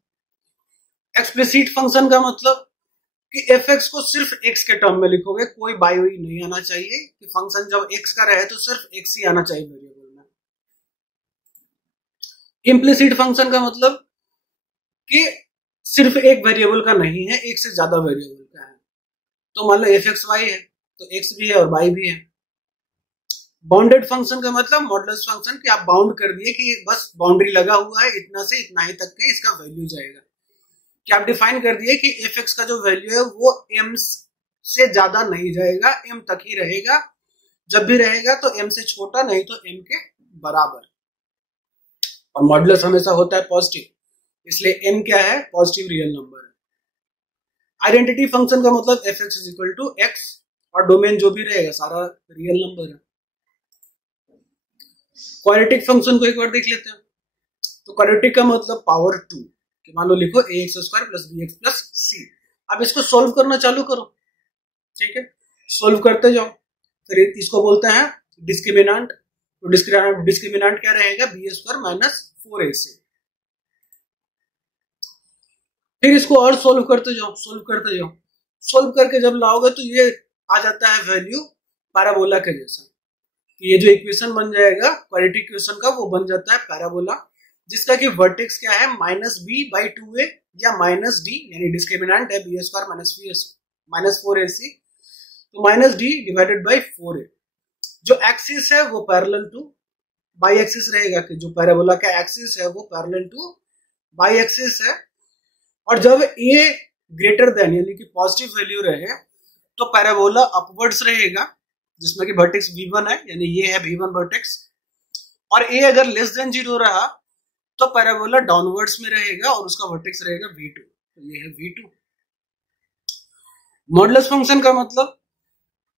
एक्सप्लिसिट फंक्शन का मतलब कि fx को सिर्फ x के टर्म में लिखोगे, कोई बाई हुई नहीं आना चाहिए, कि फंक्शन जब x का रहे तो सिर्फ x ही आना चाहिए वेरिएबल में। इम्प्लिसिट फंक्शन का मतलब कि सिर्फ एक वेरिएबल का नहीं है, एक से ज्यादा वेरिएबल का है। तो मान लो fxy है तो x भी है और y भी है। बाउंडेड फंक्शन का मतलब मॉडुलस फंक्शन, कि आप बाउंड कर दिए कि बस बाउंड्री लगा हुआ है, इतना से इतना ही तक के इसका वैल्यू जाएगा। कि आप डिफाइन कर दिए कि fx का जो वैल्यू है वो m से ज्यादा नहीं जाएगा, m तक ही रहेगा, जब भी रहेगा तो m से छोटा, नहीं तो m के बराबर। और मॉडुलस हमेशा होता है पॉजिटिव, इसलिए m क्या है, पॉजिटिव रियल नंबर है। आइडेंटिटी फंक्शन का मतलब fx is equal to x, और डोमेन जो भी रहेगा सारा रियल नंबर है। क्वाड्रेटिक फंक्शन को एक बार देख लेते हैं। तो क्वाड्रेटिक का मतलब पावर 2, कि मान लो लिखो ax² plus bx plus c। अब इसको सोल्व करना चालू करो, ठीक है, सोल्व करते जाओ। फिर इसको बोलते हैं डिस्क्रिमिनेंट। तो डिस्क्रिमिनेंट क्या रहेगा, b² माइनस 4ac। फिर इसको और सोल्व करते जाओ, सोल्व करते जाओ। सोल्व करके जब लाओगे तो ये आ जाता है वैल्यू पैराबोला के जैसा। ये जो इक्वेशन बन जाएगा क्वाड्रेटिक इक्वेशन का, वो बन जाता है पैराबोला, जिसका कि वर्टेक्स क्या है, -b/2a या -d, यानी डिस्क्रिमिनेंट है b² माइनस 4ac, तो -d डिवाइडेड बाय 4a। जो एक्सिस है वो पैरेलल टू बाई एक्सिस रहेगा, कि जो पैराबोला का एक्सिस है वो पैरेलल टू बाई एक्सिस है। और जब a ग्रेटर देन, यानी कि पॉजिटिव वैल्यू रहे, तो पैराबोला अपवर्ड्स रहेगा, जिसमें कि वर्टेक्स v1 है, यानी ये है v1 वर्टेक्स। और ए अगर लेस देन 0 रहा तो पैराबोला डाउनवर्ड्स में रहेगा और उसका वर्टेक्स रहेगा v2, तो ये है v2। मॉडुलस फंक्शन का मतलब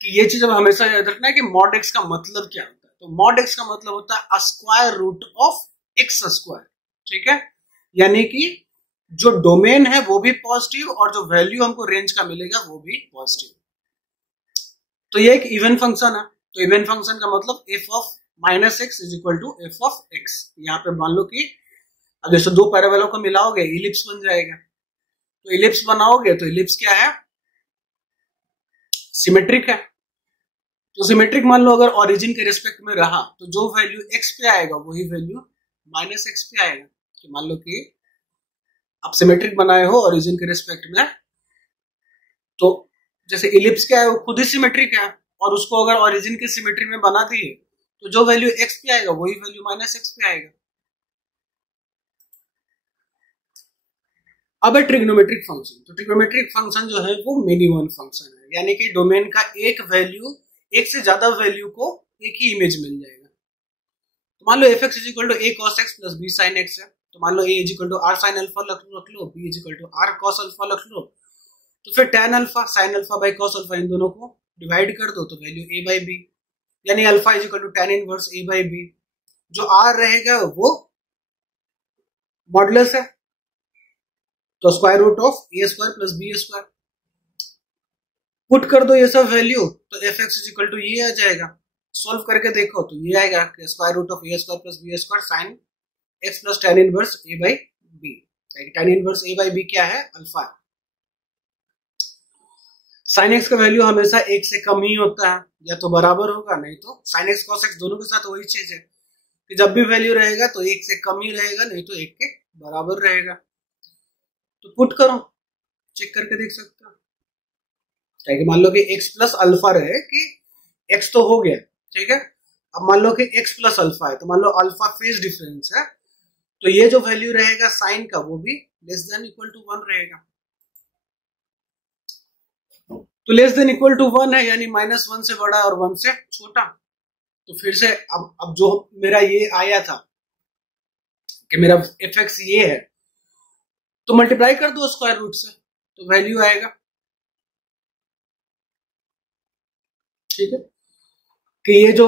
कि ये चीज अब हमेशा याद रखना है कि मॉड एक्स का मतलब क्या होता है। तो मॉड एक्स का मतलब होता है square root of X square, ठीक है। यानी कि जो डोमेन है वो भी पॉजिटिव और जो वैल्यू हमको रेंज का मिलेगा वो भी पॉजिटिव। तो ये एक इवन फंक्शन है। तो इवन फंक्शन का मतलब F of minus x is equal to F of X. यहाँ पे मान लो कि अब जैसे दो पैराबोलों को मिलाओगे इलिप्स बन जाएगा। तो इलिप्स बनाओगे तो इलिप्स क्या है, सिमेट्रिक है। तो सिमेट्रिक मान लो अगर ओरिजिन के रिस्पेक्ट में रहा तो जो वैल्यू एक्स पे आएगा वही वैल्यू माइनस एक्स पे आएगा। कि मान लो कि आप सिमेट्रिक बनाए हो ओरिजिन के रिस्पेक्ट में, तो जैसे इलिप्स क्या है वो खुद ही सिमेट्रिक है और उसको अगर ओरिजिन के सिमेट्री में बना दिए तो जो वैल्यू एक्स पे आएगा वही वैल्यू माइनस एक्स पे आएगा। अब है ट्रिग्नोमेट्रिक फंक्शन। तो ट्रिग्नोमेट्रिक फंक्शन जो है वो मिनिमम फंक्शन है, यानी कि डोमेन का एक वैल्यू, एक से ज्यादा वैल्यू को एक ही इमेज मिल जाएगा। तो मान लो f x is equal to a cos x plus b sine x है। तो मान लो a is equal to r sine alpha रख लो, b is equal to r cos alpha रख लो। तो फिर tan alpha sine alpha by cos alpha इन दोनों को डिवाइड कर दो तो वैल्यू a बाई बी, यानी alpha is equal to tan inverse a by b. जो r रहेगा वो मॉडुलस है, तो square root of A square plus B square. Put कर दो ये सब वैल्यू तो F x is equal to ये आ जाएगा। सोल्व करके देखो तो ये आएगा कि square root of A square plus B square sine X plus tan inverse a by B. tan inverse a by B क्या है, अल्फा है। साइन एक्स का वैल्यू हमेशा एक से कम ही होता है, या तो बराबर होगा नहीं तो साइन एक्स कॉस एक्स दोनों के साथ वही चीज है कि जब भी वैल्यू रहेगा तो एक से कम ही रहेगा नहीं तो एक के बराबर रहेगा। तो पुट करो, चेक करके देख सकते हो। मान लो कि x प्लस अल्फा रहे कि x तो हो गया, ठीक है। अब मान लो कि x प्लस अल्फा है तो मान लो अल्फा फेज डिफरेंस है, तो ये जो वैल्यू रहेगा साइन का वो भी लेस देन इक्वल टू 1 रहेगा। तो लेस देन इक्वल टू 1 है यानी -1 से बड़ा और 1 से छोटा। तो फिर से अब जो मेरा ये आया था कि मेरा एफ एक्स ये है तो मल्टीप्लाई कर दो स्क्वायर रूट से तो वैल्यू आएगा, ठीक है। कि ये जो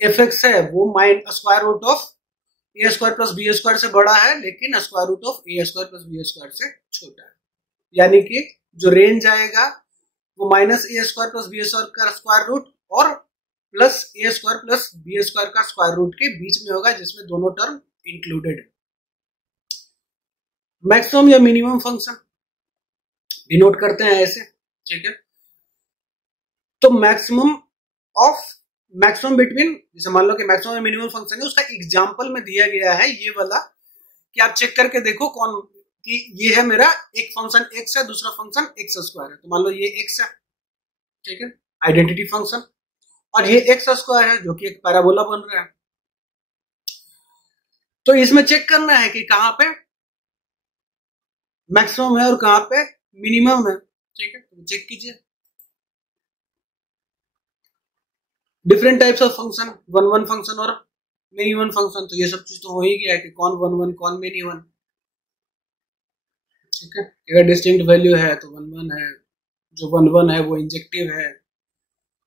एफ एक्स है वो square root of A square plus B square से बड़ा है लेकिन square root of A square plus B square से छोटा है। यानी कि जो रेंज आएगा वो माइनस ए स्क्वायर प्लस बी स्क्वायर का स्क्वायर रूट और plus A square plus B square का स्क्वायर रूट के बीच में होगा, जिसमें दोनों टर्म इंक्लूडेड है। मैक्सिमम या मिनिमम फंक्शन डिनोट करते हैं ऐसे, ठीक है। तो मैक्सिमम बिटवीन, जैसे मान लो कि मैक्सिमम या मिनिमम फंक्शन है, उसका एग्जांपल में दिया गया है ये वाला कि आप चेक करके देखो कौन, कि ये है मेरा एक फंक्शन x है, दूसरा फंक्शन x स्क्वायर है। तो मान लो ये x है, ठीक है, आइडेंटिटी फंक्शन, और ये x स्क्वायर है जो कि एक पैराबोला बन रहा है। तो इसमें चेक करना है कि कहां पे मैक्सिमम है और कहां पे मिनिमम है, ठीक है। तो चेक कीजिए different types of function, one function और मिनिमम फंक्शन। तो ये सब चीज तो हो ही गया कि कौन वन कौन मिनिमम, ठीक है। अगर डिस्टिंक्ट वैल्यू है तो वन है, जो वन है वो इंजेक्टिव है,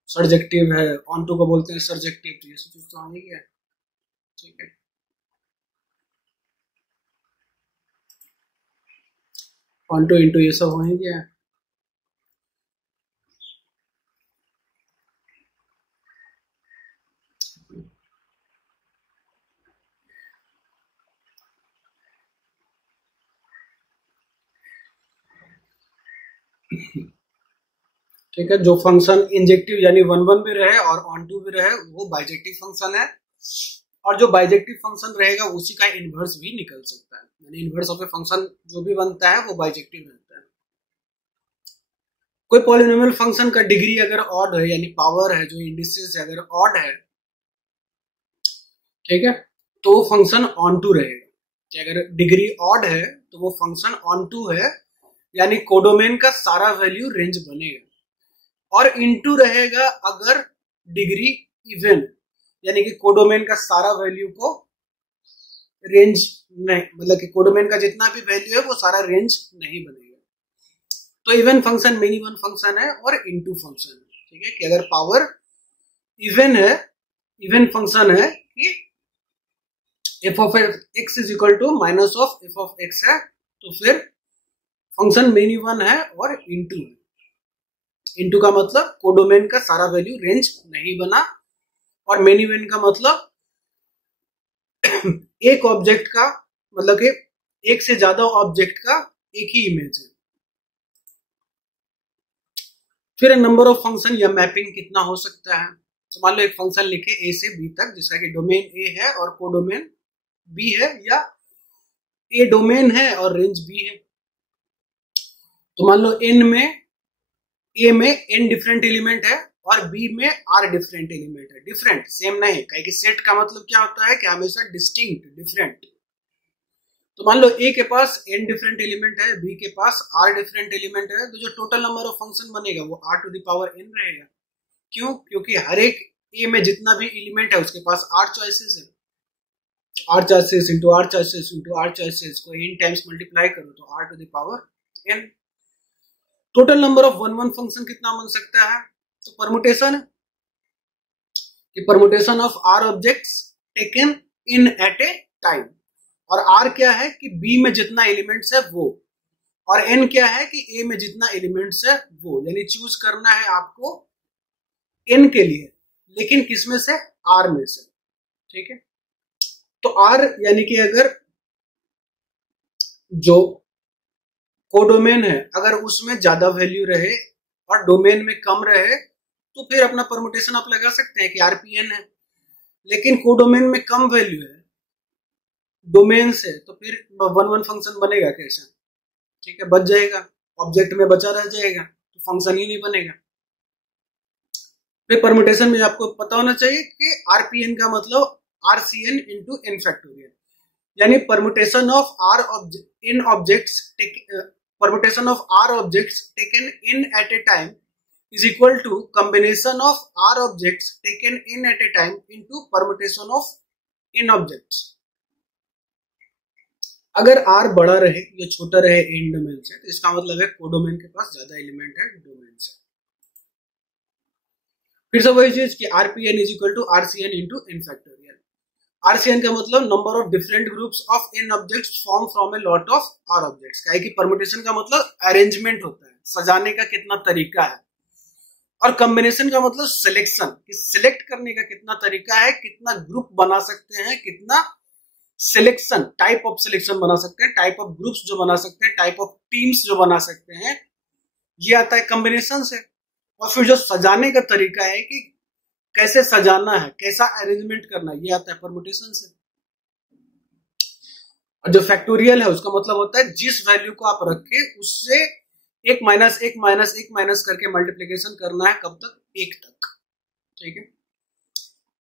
सर्जेक्टिव है, ऑन टू को बोलते हैं सर्जेक्टिव। तो ये सब चीज तो हो ही गया, ठीक है। ऑन टू इंटू ये सब हो ही गया। ठीक है, जो फंक्शन इंजेक्टिव यानी वन भी रहे और ऑन टू भी रहे वो बाइजेक्टिव फंक्शन है, और जो बाइजेक्टिव फंक्शन रहेगा उसी का इनवर्स भी निकल सकता है, यानी इनवर्स ऑफ ए फंक्शन जो भी बनता है वो बाइजेक्टिव बनता है। कोई पॉलिनोमियल फंक्शन का डिग्री अगर ऑड है यानी पावर है जो इंडिसेस है अगर ऑड है, ठीक है, तो वो फंक्शन ऑन टू रहेगा। अगर डिग्री ऑड है तो वो फंक्शन ऑन टू है, यानी कोडोमेन का सारा वैल्यू रेंज बनेगा। और इनटू रहेगा अगर डिग्री इवन, यानी कि कोडोमेन का सारा वैल्यू को रेंज नहीं, मतलब कि कोडोमेन का जितना भी वैल्यू है वो सारा रेंज नहीं बनेगा। तो even function many one function है और इनटू फंक्शन है, ठीक है, कि अगर पावर इवन है, इवन फंक्शन है कि F of x is equal to minus of F of x है, तो फिर फंक्शन मेनी वन है और इनटू है। इनटू का मतलब कोडोमेन का सारा वैल्यू रेंज नहीं बना, और मेनी वन का मतलब एक ऑब्जेक्ट का, मतलब कि एक से ज्यादा ऑब्जेक्ट का एक ही इमेज है। फिर नंबर ऑफ फंक्शन या मैपिंग कितना हो सकता है। तो मान लो एक फंक्शन लिखे ए से बी तक, जिसका कि डोमेन ए है और कोडोमेन बी है, या ए डोमेन है और रेंज बी है। तो मान लो एन में, ए में एन डिफरेंट एलिमेंट है और बी में आर डिफरेंट एलिमेंट है। डिफरेंट सेम नहीं, कहीं कि सेट का मतलब क्या होता है कि हमेशा डिस्टिंक्ट, डिफरेंट। तो मान लो ए के पास एन डिफरेंट एलिमेंट है, बी के पास आर डिफरेंट एलिमेंट है, तो जो टोटल नंबर ऑफ फंक्शन बनेगा वो R to the power N रहेगा। क्यों? क्योंकि हर एक ए में जितना भी एलिमेंट है उसके पास आर चॉइसेस है। R choices into R choices into R choices को एन टाइम्स मल्टीप्लाई करो तो R to the power N. Total number of one one function कितना बन सकता है? तो परमुटेशन है कि permutation of R objects taken N at a time, और आर क्या है कि बी में जितना एलिमेंट्स है वो, और एन क्या है कि ए में जितना एलिमेंट्स है वो। यानी चूज करना है आपको एन के लिए, लेकिन किसमें से? आर में से, ठीक है। तो आर यानी कि अगर जो कोडोमेन है अगर उसमें ज्यादा वैल्यू रहे और डोमेन में कम रहे, तो फिर अपना परमुटेशन आप लगा सकते हैं कि आरपीएन है। लेकिन कोडोमेन में कम वैल्यू है डोमेन से, तो फिर वन वन फंक्शन बनेगा कैसे? ठीक है, बच जाएगा, ऑब्जेक्ट में बचा रह जाएगा, तो फंक्शन ही नहीं बनेगा। फिर परमुटेशन में आपको पता होना चाहिए कि आरपीएन का मतलब आरसीएन इंटू एन फैक्टोरियल, यानी permutation of R in objects, permutation of r objects taken in at a time is equal to combination of r objects taken in at a time into permutation of in objects। अगर r बड़ा रहे या छोटा रहे इन domain से, तो इसका मतलब है कोडोमेन के पास ज्यादा एलिमेंट है डोमेन से। फिर से वही चीज कि RPN is equal to RCN into N factorial. RCN का मतलब number of different groups of N objects form from a lot of R objects. काहे कि परमुटेशन का मतलब अरेंजमेंट होता है, सजाने का कितना तरीका है, और कॉम्बिनेशन का मतलब सिलेक्शन, कि सिलेक्ट करने का कितना तरीका है, कितना ग्रुप बना सकते हैं, कितना सिलेक्शन, टाइप ऑफ सिलेक्शन बना सकते हैं, टाइप ऑफ ग्रुप्स जो बना सकते हैं, टाइप ऑफ टीम्स जो बना सकते हैं, ये आता है कॉम्बिनेशन से। और फिर जो सजाने का तरीका है कि कैसे सजाना है, कैसा अरेंजमेंट करना है, ये आता है परमुटेशन से। और जो फैक्टोरियल है उसका मतलब होता है जिस वैल्यू को आप रखे उससे एक माइनस एक माइनस एक माइनस करके मल्टीप्लीकेशन करना है, कब तक? एक तक, ठीक है।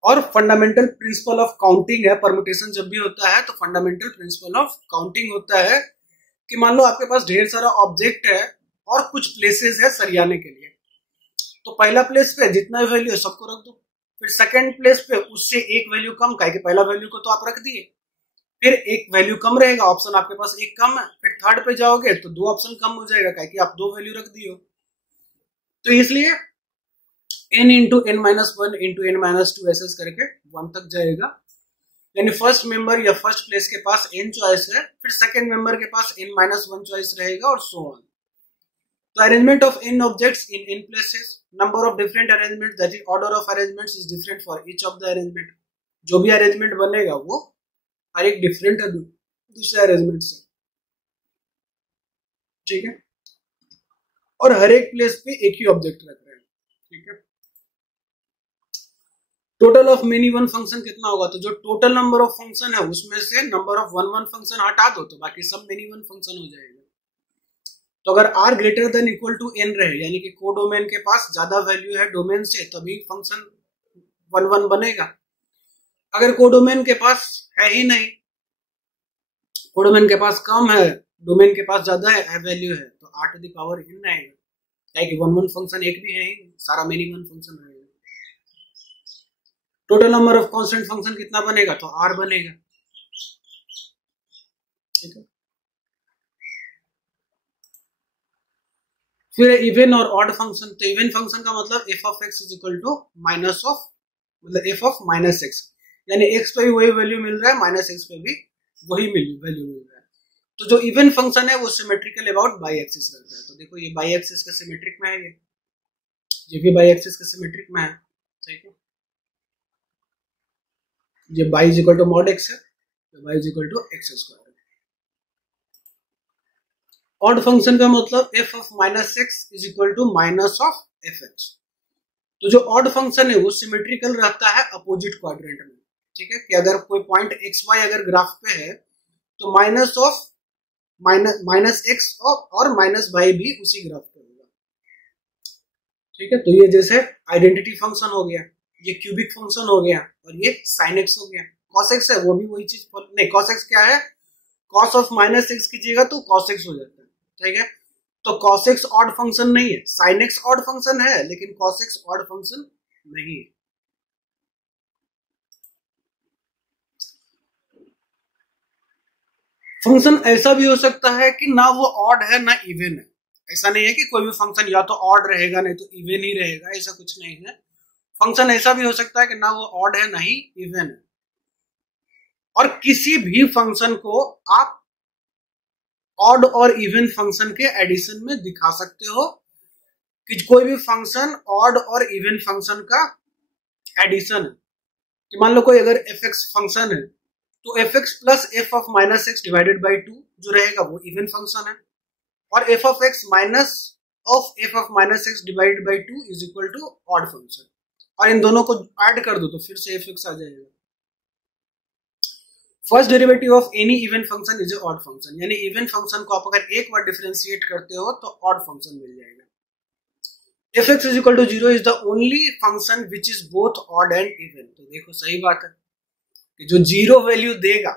और फंडामेंटल प्रिंसिपल ऑफ काउंटिंग है परमुटेशन जब भी होता है, तो फंडामेंटल प्रिंसिपल ऑफ काउंटिंग होता है कि मान लो आपके पास ढेर सारा ऑब्जेक्ट है और कुछ प्लेसेस है सरियाने के लिए, तो पहला प्लेस पे जितना वैल्यू है सबको रख दो, फिर सेकंड प्लेस पे उससे एक वैल्यू कम, काहे कि पहला वैल्यू को तो आप रख दिए, फिर एक वैल्यू कम रहेगा, ऑप्शन आपके पास एक कम है, फिर थर्ड पे जाओगे तो दो ऑप्शन कम हो जाएगा, काहे कि आप दो वैल्यू रख दिए हो। तो इसलिए n into N minus one into N minus two ऐसे करके वन तक जाएगा। यानी फर्स्ट मेंबर या फर्स्ट प्लेस के पास n चॉइस है, फिर सेकंड मेंबर के पास n माइनस वन चॉइस रहेगा, और सो ऑन। तो arrangement of n objects in n places, number of different arrangement, that is order of arrangements is different for each of the arrangement. जो भी arrangement बनेगा वो हर एक डिफरेंट है दूसरे अरेंजमेंट से, ठीक है। और हर एक प्लेस पे एक ही ऑब्जेक्ट रख रहे हैं, ठीक है। Total of many one function कितना होगा? तो जो टोटल नंबर ऑफ फंक्शन है उसमें से number of one one function हटा दो तो बाकी सब मेनी वन फंक्शन हो जाएगा। तो अगर r greater than equal to n रहे, यानी कि कोडोमेन के पास ज्यादा वैल्यू है डोमेन से, तभी फंक्शन वन वन बनेगा। अगर कोडोमेन के पास है ही नहीं, कोडोमेन के पास कम है, डोमेन के पास ज्यादा है वैल्यू है, तो r to the power n आएगा, ताकि वन वन फंक्शन एक भी है ही, सारा मेनी वन फंक्शन रहेगा। Total number of constant function कितना बनेगा, तो r बनेगा। ठीक है, फिर इवन और ऑड फंक्शन। तो इवन फंक्शन का मतलब f of x is equal to minus of, मतलब f ऑफ माइनस एक्स, यानी x पे भी वही वैल्यू मिल रहा है, माइनस एक्स पे भी वही वैल्यू मिल रहा है। तो जो इवन फंक्शन है वो सिमेट्रिकल अबाउट बाई एक्सिस रहता है। तो देखो ये बाई एक्सिस के सिमेट्रिक में है, ये भी बाई एक्सिस के सिमेट्रिक में है। ठीक है, ये y is equal to mod x है, y is equal to x square. Odd function का मतलब f of minus x is equal to minus of F x. तो जो ऑड फंक्शन है वो सिमेट्रिकल रहता है अपोजिट क्वाड्रेंट में। ठीक है, कि अगर कोई पॉइंट एक्स वाई अगर ग्राफ पे है तो माइनस ऑफ माइनस एक्स और माइनस वाई भी उसी ग्राफ पे होगा। ठीक है, तो ये जैसे आइडेंटिटी फंक्शन हो गया, ये क्यूबिक फंक्शन हो गया, और ये साइन एक्स हो गया। कॉस एक्स है वो भी वही चीज, नहीं कॉस एक्स क्या है, कॉस ऑफ माइनस एक्स कीजिएगा तो कॉस एक्स हो जाता है। ठीक है, तो cos x ऑड फंक्शन नहीं है, sin x ऑड फंक्शन है, लेकिन cos x ऑड फंक्शन नहीं है। फंक्शन ऐसा भी हो सकता है कि ना वो ऑड है ना इवन है। ऐसा नहीं है कि कोई भी फंक्शन या तो ऑड रहेगा नहीं तो इवन ही रहेगा, ऐसा कुछ नहीं है। फंक्शन ऐसा भी हो सकता है कि ना वो ऑड है ना ही इवन है। और किसी भी फंक्शन को आप ऑड और इवन फंक्शन के एडिशन में दिखा सकते हो, कि कोई भी फंक्शन ऑड और इवन फंक्शन का एडिशन है। कि मान लो कोई अगर एफ एक्स फंक्शन है तो F x plus f of minus x divided by 2 जो रहेगा वो इवन फंक्शन है, और f of x minus of F of minus x divided by 2 is equal to odd function. और इन दोनों को ऐड कर दो तो फिर से एफ एक्स आ जाएगा। First derivative of any even function is A odd function, यानी इवन फंक्शन को आप अगर एक बार डिफरेंशिएट करते हो तो ऑड फंक्शन मिल जाएगा। F x is equal to 0 is the only function which is both odd and even. तो देखो सही बात है कि जो जीरो वैल्यू देगा,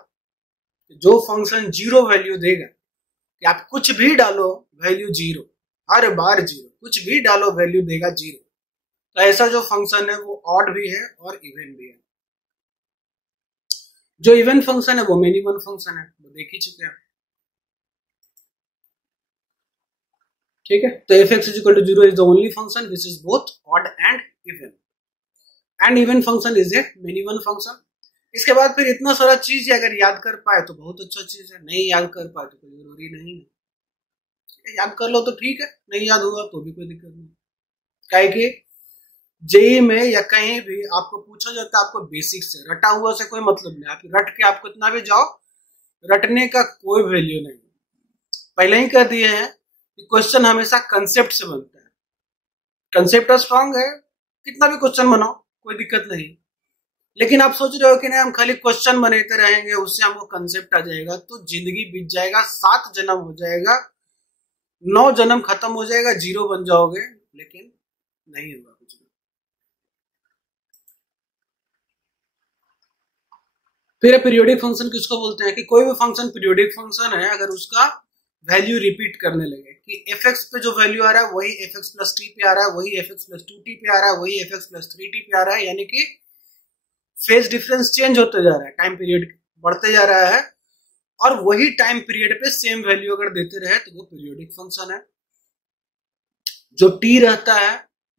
जो फंक्शन जीरो वैल्यू देगा, कि आप कुछ भी डालो वैल्यू जीरो, हर बार जीरो, कुछ भी डालो वैल्यू देगा जीरो। तो ऐसा जो फंक्शन है वो ऑड भी है और इवन भी है। जो इवन फंक्शन है वो मिनिमम फंक्शन है, वो देख ही चुके हैं। ठीक है, तो F x is equal to 0 is the only function which is both odd and even, and even function is a minimum function. इसके बाद फिर इतना सारा चीज अगर याद कर पाए तो बहुत अच्छा चीज है, नहीं याद कर पाए तो कोई जरूरी नहीं है। याद कर लो तो ठीक है, नहीं याद हुआ तो भी कोई दिक्कत नहीं। काहे कि जेई में या कहीं भी आपको पूछा जाता है आपको बेसिक से, रटा हुआ से कोई मतलब नहीं। आप रट के आपको इतना भी जाओ, रटने का कोई वैल्यू नहीं। पहले ही कह दिए हैं कि क्वेश्चन हमेशा कंसेप्ट से बनता है। कंसेप्ट स्ट्रांग है, कितना भी क्वेश्चन बनाओ कोई दिक्कत नहीं। लेकिन आप सोच रहे हो कि नहीं हम खाली क्वेश्चन बनाते रहेंगे उससे हमको कंसेप्ट आ जाएगा, तो जिंदगी बीत जाएगा, 7 जन्म हो जाएगा, 9 जन्म खत्म हो जाएगा, जीरो बन जाओगे, लेकिन नहीं होगा कुछ भी। फिर पीरियोडिक फंक्शन किसको बोलते हैं, कि कोई भी फंक्शन पीरियोडिक फंक्शन है अगर उसका वैल्यू रिपीट करने लगे, कि एफ एक्स पे जो वैल्यू आ रहा है वही एफ एक्स प्लस टी पे आ रहा है, वही एफ एक्स प्लस 2t पे आ रहा है, वही एफ एक्स प्लस 3t पे आ रहा है, यानी कि फेज डिफरेंस चेंज होते जा रहा है, टाइम पीरियड बढ़ते जा रहा है, और वही टाइम पीरियड पे सेम वैल्यू अगर देते रहे तो वो पीरियोडिक फंक्शन है। जो टी रहता है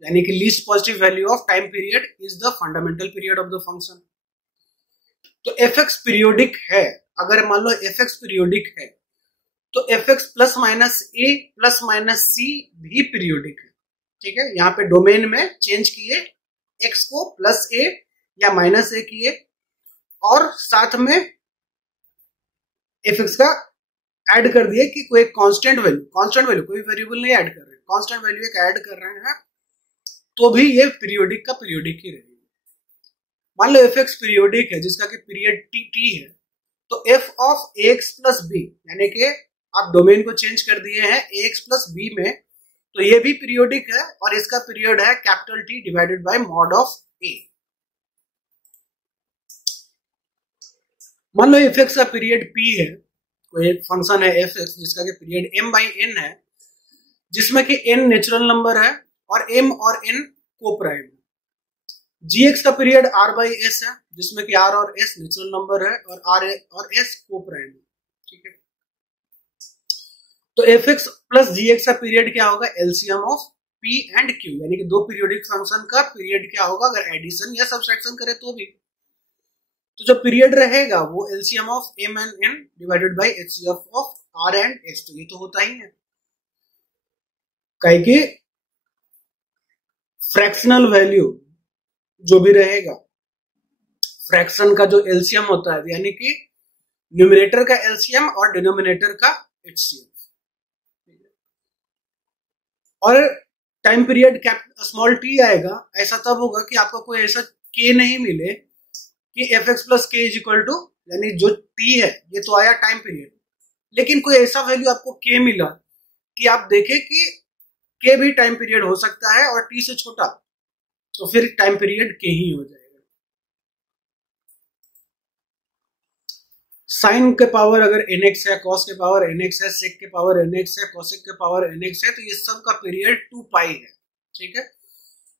यानी कि least positive value of time period is the fundamental period of the function. तो एफ एक्स पीरियोडिक है, अगर मान लो एफ एक्स पीरियोडिक है तो एफ एक्स प्लस माइनस ए प्लस माइनस सी भी पीरियोडिक है। ठीक है, यहाँ पे डोमेन में चेंज किए, एक्स को प्लस ए या माइनस ए किए, और साथ में एफ एक्स का ऐड कर दिए कि कोई कांस्टेंट वैल्यू कोई वेरिएबल नहीं ऐड कर रहे हैं, कांस्टेंट वैल्यू एक ऐड कर रहे हैं, तो भी ये पीरियोडिक का पीरियोडिक ही रहेगा। मान लो एफ एक्स पीरियोडिक है जिसका कि पीरियड टी है, तो f of a x plus b, यानी कि आप डोमेन को चेंज कर दिए हैं ए एक्स प्लस बी में, तो ये भी पीरियोडिक है और इसका पीरियड है capital T divided by mod of a. मान लो एफ एक्स का पीरियड पी है, कोई एक फंक्शन है एफ एक्स जिसका कि पीरियड एम बाई एन है, जिसमें कि एन नेचुरल नंबर है और एम और एन को प्राइम है। जीएक्स का पीरियड आर बाई एस है, जिसमें कि आर और एस नेचुरल नंबर है और आर और एस को प्राइम है, ठीक है। तो एफ एक्स प्लस जीएक्स का पीरियड क्या होगा, LCM of P and Q, यानी कि दो पीरियोडिक फंक्शन का पीरियड क्या होगा अगर एडिशन या सब्सट्रैक्शन करे तो भी। तो जो पीरियड रहेगा वो LCM of m and n divided by HCF of r and s, तो ये तो होता ही है। कहीं कि फ्रैक्शनल वैल्यू जो भी रहेगा, फ्रैक्शन का जो एलसीएम होता है, यानी कि न्यूमरेटर का एलसीएम और डिनोमिनेटर का एचसीएफ। और टाइम पीरियड स्मॉल टी आएगा, ऐसा तब होगा कि आपको कोई ऐसा के नहीं मिले कि एफ एक्स प्लस के इज इक्वल टू, यानी जो टी है ये तो आया टाइम पीरियड, लेकिन कोई ऐसा वैल्यू आपको के मिला कि आप देखें कि के भी टाइम पीरियड हो सकता है और टी से छोटा, तो फिर टाइम पीरियड के ही हो जाएगा। साइन के पावर अगर nx है, कॉस के पावर nx है, सेक के पावर nx है, कोसेक के पावर nx है, तो ये सब का पीरियड 2 पाई है, ठीक है।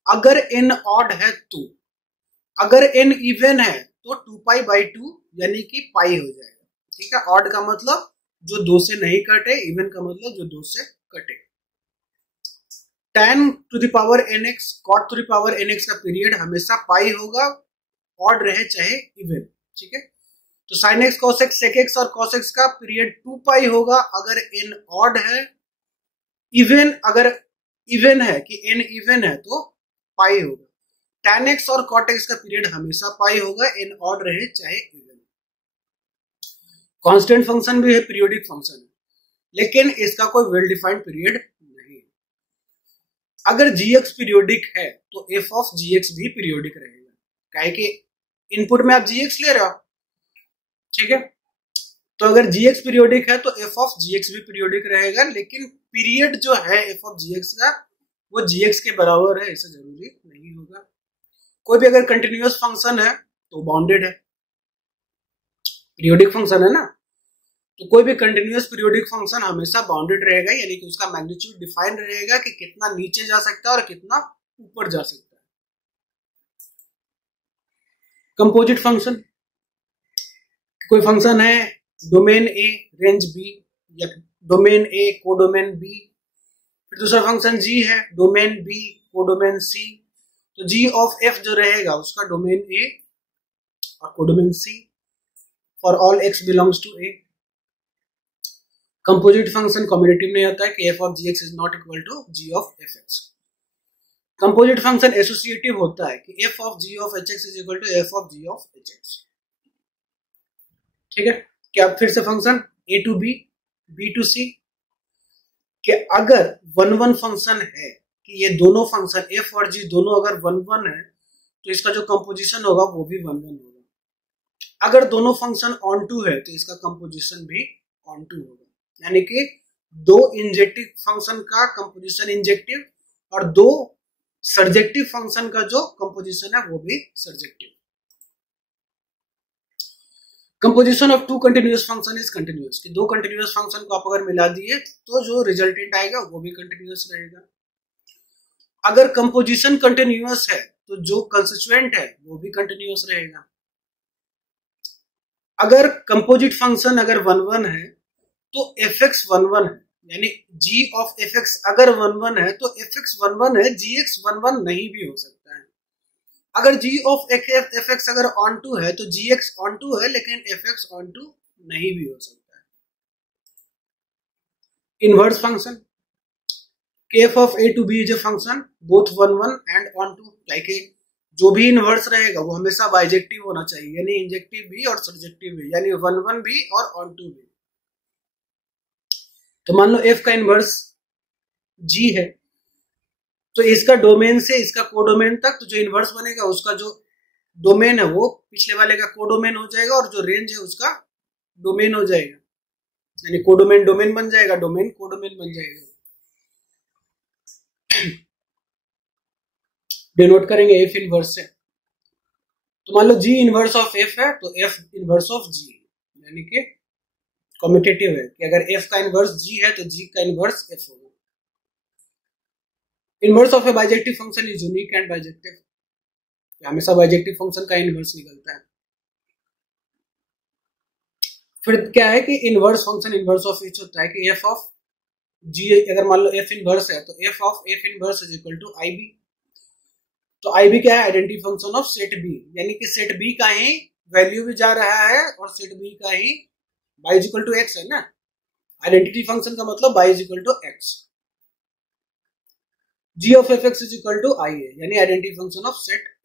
अगर n ऑड है तो, अगर n इवन है तो 2 पाई बाई 2 यानी कि पाई हो जाएगा, ठीक है। ऑड का मतलब जो 2 से नहीं कटे, इवन का मतलब जो 2 से कटे। tan to the power nx, cot to the power nx का पीरियड हमेशा पाई होगा, ऑड रहे चाहे इवन, ठीक है। तो sin x cos x sec x और cos x का पीरियड 2 पाई होगा अगर n ऑड है, इवन अगर इवन है कि n इवन है तो पाई होगा। tan x और cot x का पीरियड हमेशा पाई होगा, n ऑड रहे चाहे इवन। कांस्टेंट फंक्शन भी है, पीरियोडिक फंक्शन है, लेकिन इसका कोई वेल डिफाइंड पीरियड नहीं। अगर gx पीरियोडिक है तो f ऑफ gx भी पीरियोडिक रहेगा, काहे कि इनपुट में आप gx ले रहे हो, ठीक है। तो अगर gx पीरियोडिक है तो f ऑफ gx भी पीरियोडिक रहेगा, लेकिन पीरियड जो है f ऑफ gx का वो gx के बराबर है ऐसा जरूरी नहीं होगा। कोई भी अगर कंटिन्यूअस फंक्शन है तो बाउंडेड है, पीरियोडिक फंक्शन है ना, तो कोई भी कंटिन्यूअस पीरियोडिक फंक्शन हमेशा बाउंडेड रहेगा, यानी कि उसका मैग्नीट्यूड डिफाइन रहेगा कि कितना नीचे जा सकता है और कितना ऊपर जा सकता है। कंपोजिट फंक्शन, कोई फंक्शन है डोमेन ए रेंज बी या डोमेन ए कोडोमेन बी, फिर दूसरा फंक्शन जी है डोमेन बी कोडोमेन सी, तो जी ऑफ एफ जो रहेगा उसका डोमेन ए और codomain c for all x belongs to a. Composite function commutative नहीं होता है कि F of g x is not equal to g of F x. Composite function associative होता है कि F of g of h x is equal to F of g of h x, ठीक है। क्या फिर से function a to b, b to c, कि अगर 1-1 फंक्शन है कि ये दोनों फंक्शन एफ और जी दोनों अगर 1-1 है तो इसका जो कंपोजिशन होगा वो भी 1-1 होगा। अगर दोनों फंक्शन ऑन टू है तो इसका कंपोजिशन भी ऑन टू होगा, यानी कि दो इंजेक्टिव फंक्शन का कंपोजिशन इंजेक्टिव और दो सर्जेक्टिव फंक्शन का जो कंपोजिशन है वो भी surjective. Composition of two continuous function is continuous, कि दो कंटिन्यूअस फंक्शन को आप अगर मिला दिए तो जो रिजल्टेंट आएगा वो भी कंटिन्यूअस रहेगा। अगर कंपोजिशन कंटिन्यूअस है तो जो कंस्टिट्यूएंट है वो भी कंटिन्यूअस रहेगा। अगर कंपोजिट फंक्शन अगर 1-1 है तो एफ एक्स 1-1 है, यानी जी ऑफ एफ एक्स अगर 1-1 है तो एफ एक्स 1-1 है, जी एक्स 1-1 नहीं भी हो सकता है। अगर जी ऑफ एफ एक्स अगर ऑन टू है तो जी एक्स ऑन टू है, लेकिन एफ एक्स ऑन टू नहीं भी हो सकता है। Inverse function, f of a to b is a function both 1-1 and onto, like जो भी इनवर्स रहेगा वो हमेशा बाइजेक्टिव होना चाहिए, यानी इंजेक्टिव भी और सर्जेक्टिव भी, यानी 1-1 भी और ऑन टू भी। तो मान लो f का इनवर्स g है तो इसका डोमेन से इसका कोडोमेन तक, तो जो इनवर्स बनेगा उसका जो डोमेन है वो पिछले वाले का कोडोमेन हो जाएगा और जो रेंज है उसका डोमेन हो जाएगा, यानी कोडोमेन डोमेन बन जाएगा, डोमेन कोडोमेन बन जाएगा। डिनोट करेंगे f इनवर्स से, तो मान लो g इनवर्स ऑफ f है तो f इनवर्स ऑफ g, यानी कि कम्यूटेटिव है कि अगर f का इनवर्स g है तो g का इनवर्स f होगा। Inverse of A bijective function is unique and bijective, हमेशा बाइजेक्टिव फंक्शन का इनवर्स निकलता है। फिर क्या है कि inverse function inverse of H होता है कि एफ ऑफ जी, अगर मान लो एफ इनवर्स है तो f of f inverse is equal to I B. तो आई बी क्या है? Identity function of set B, यानी कि सेट बी का ही वैल्यू भी जा रहा है और सेट बी का ही y is equal to x है ना। आइडेंटिटी फंक्शन का मतलब y is equal to x. G of F x is equal to I है, यानी identity function of set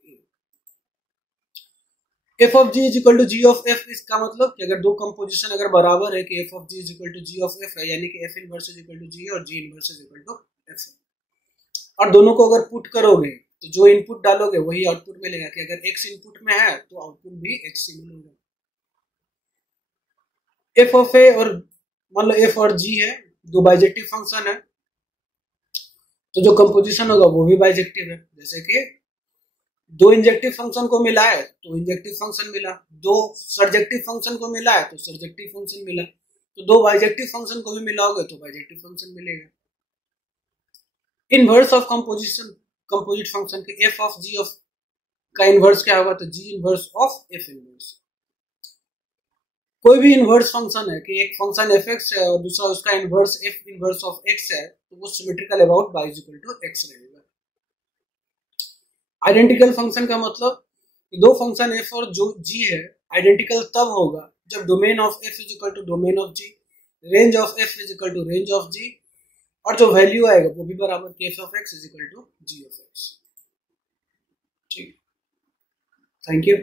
f of g is equal to g of f. इसका मतलब कि अगर दो कंपोजिशन अगर बराबर है कि F of g is equal to g of f है, यानी कि f inverse is equal to g और g inverse is equal to f. और दोनों को अगर पुट करोगे तो जो इनपुट डालोगे वही आउटपुट मिलेगा, कि अगर एक्स इनपुट में है तो आउटपुट भी एक्स ही मिलेगा। एफ ऑफ ए और मान लो एफ और जी है, दो बाइजेक्टिव फंक्शन है, तो जो कंपोजिशन होगा वो भी बाइजेक्टिव है। जैसे कि दो इंजेक्टिव फंक्शन को मिला है तो इंजेक्टिव फंक्शन मिला, दो सर्जेक्टिव फंक्शन को मिला है तो सर्जेक्टिव फंक्शन मिला, तो दो बाइजेक्टिव फंक्शन को भी मिलाओगे तो बाइजेक्टिव फंक्शन मिलेगा। इनवर्स ऑफ कंपोजिट फंक्शन के एफ ऑफ जी ऑफ का इनवर्स क्या होगा? तो जी इनवर्स ऑफ एफ इनवर्स। कोई भी इनवर्स फंक्शन है कि एक फंक्शन एफ एक्स है और दूसरा उसका inverse f inverse of x है, तो वो symmetrical about y is equal to x रहेगा। आइडेंटिकल फंक्शन का मतलब दो फंक्शन एफ और जो जी है आइडेंटिकल तब होगा जब domain of f is equal to domain of g, range of f is equal to range of g, और जो वैल्यू आएगा वो भी बराबर के f of x is equal to g of x. ठीक, थैंक यू।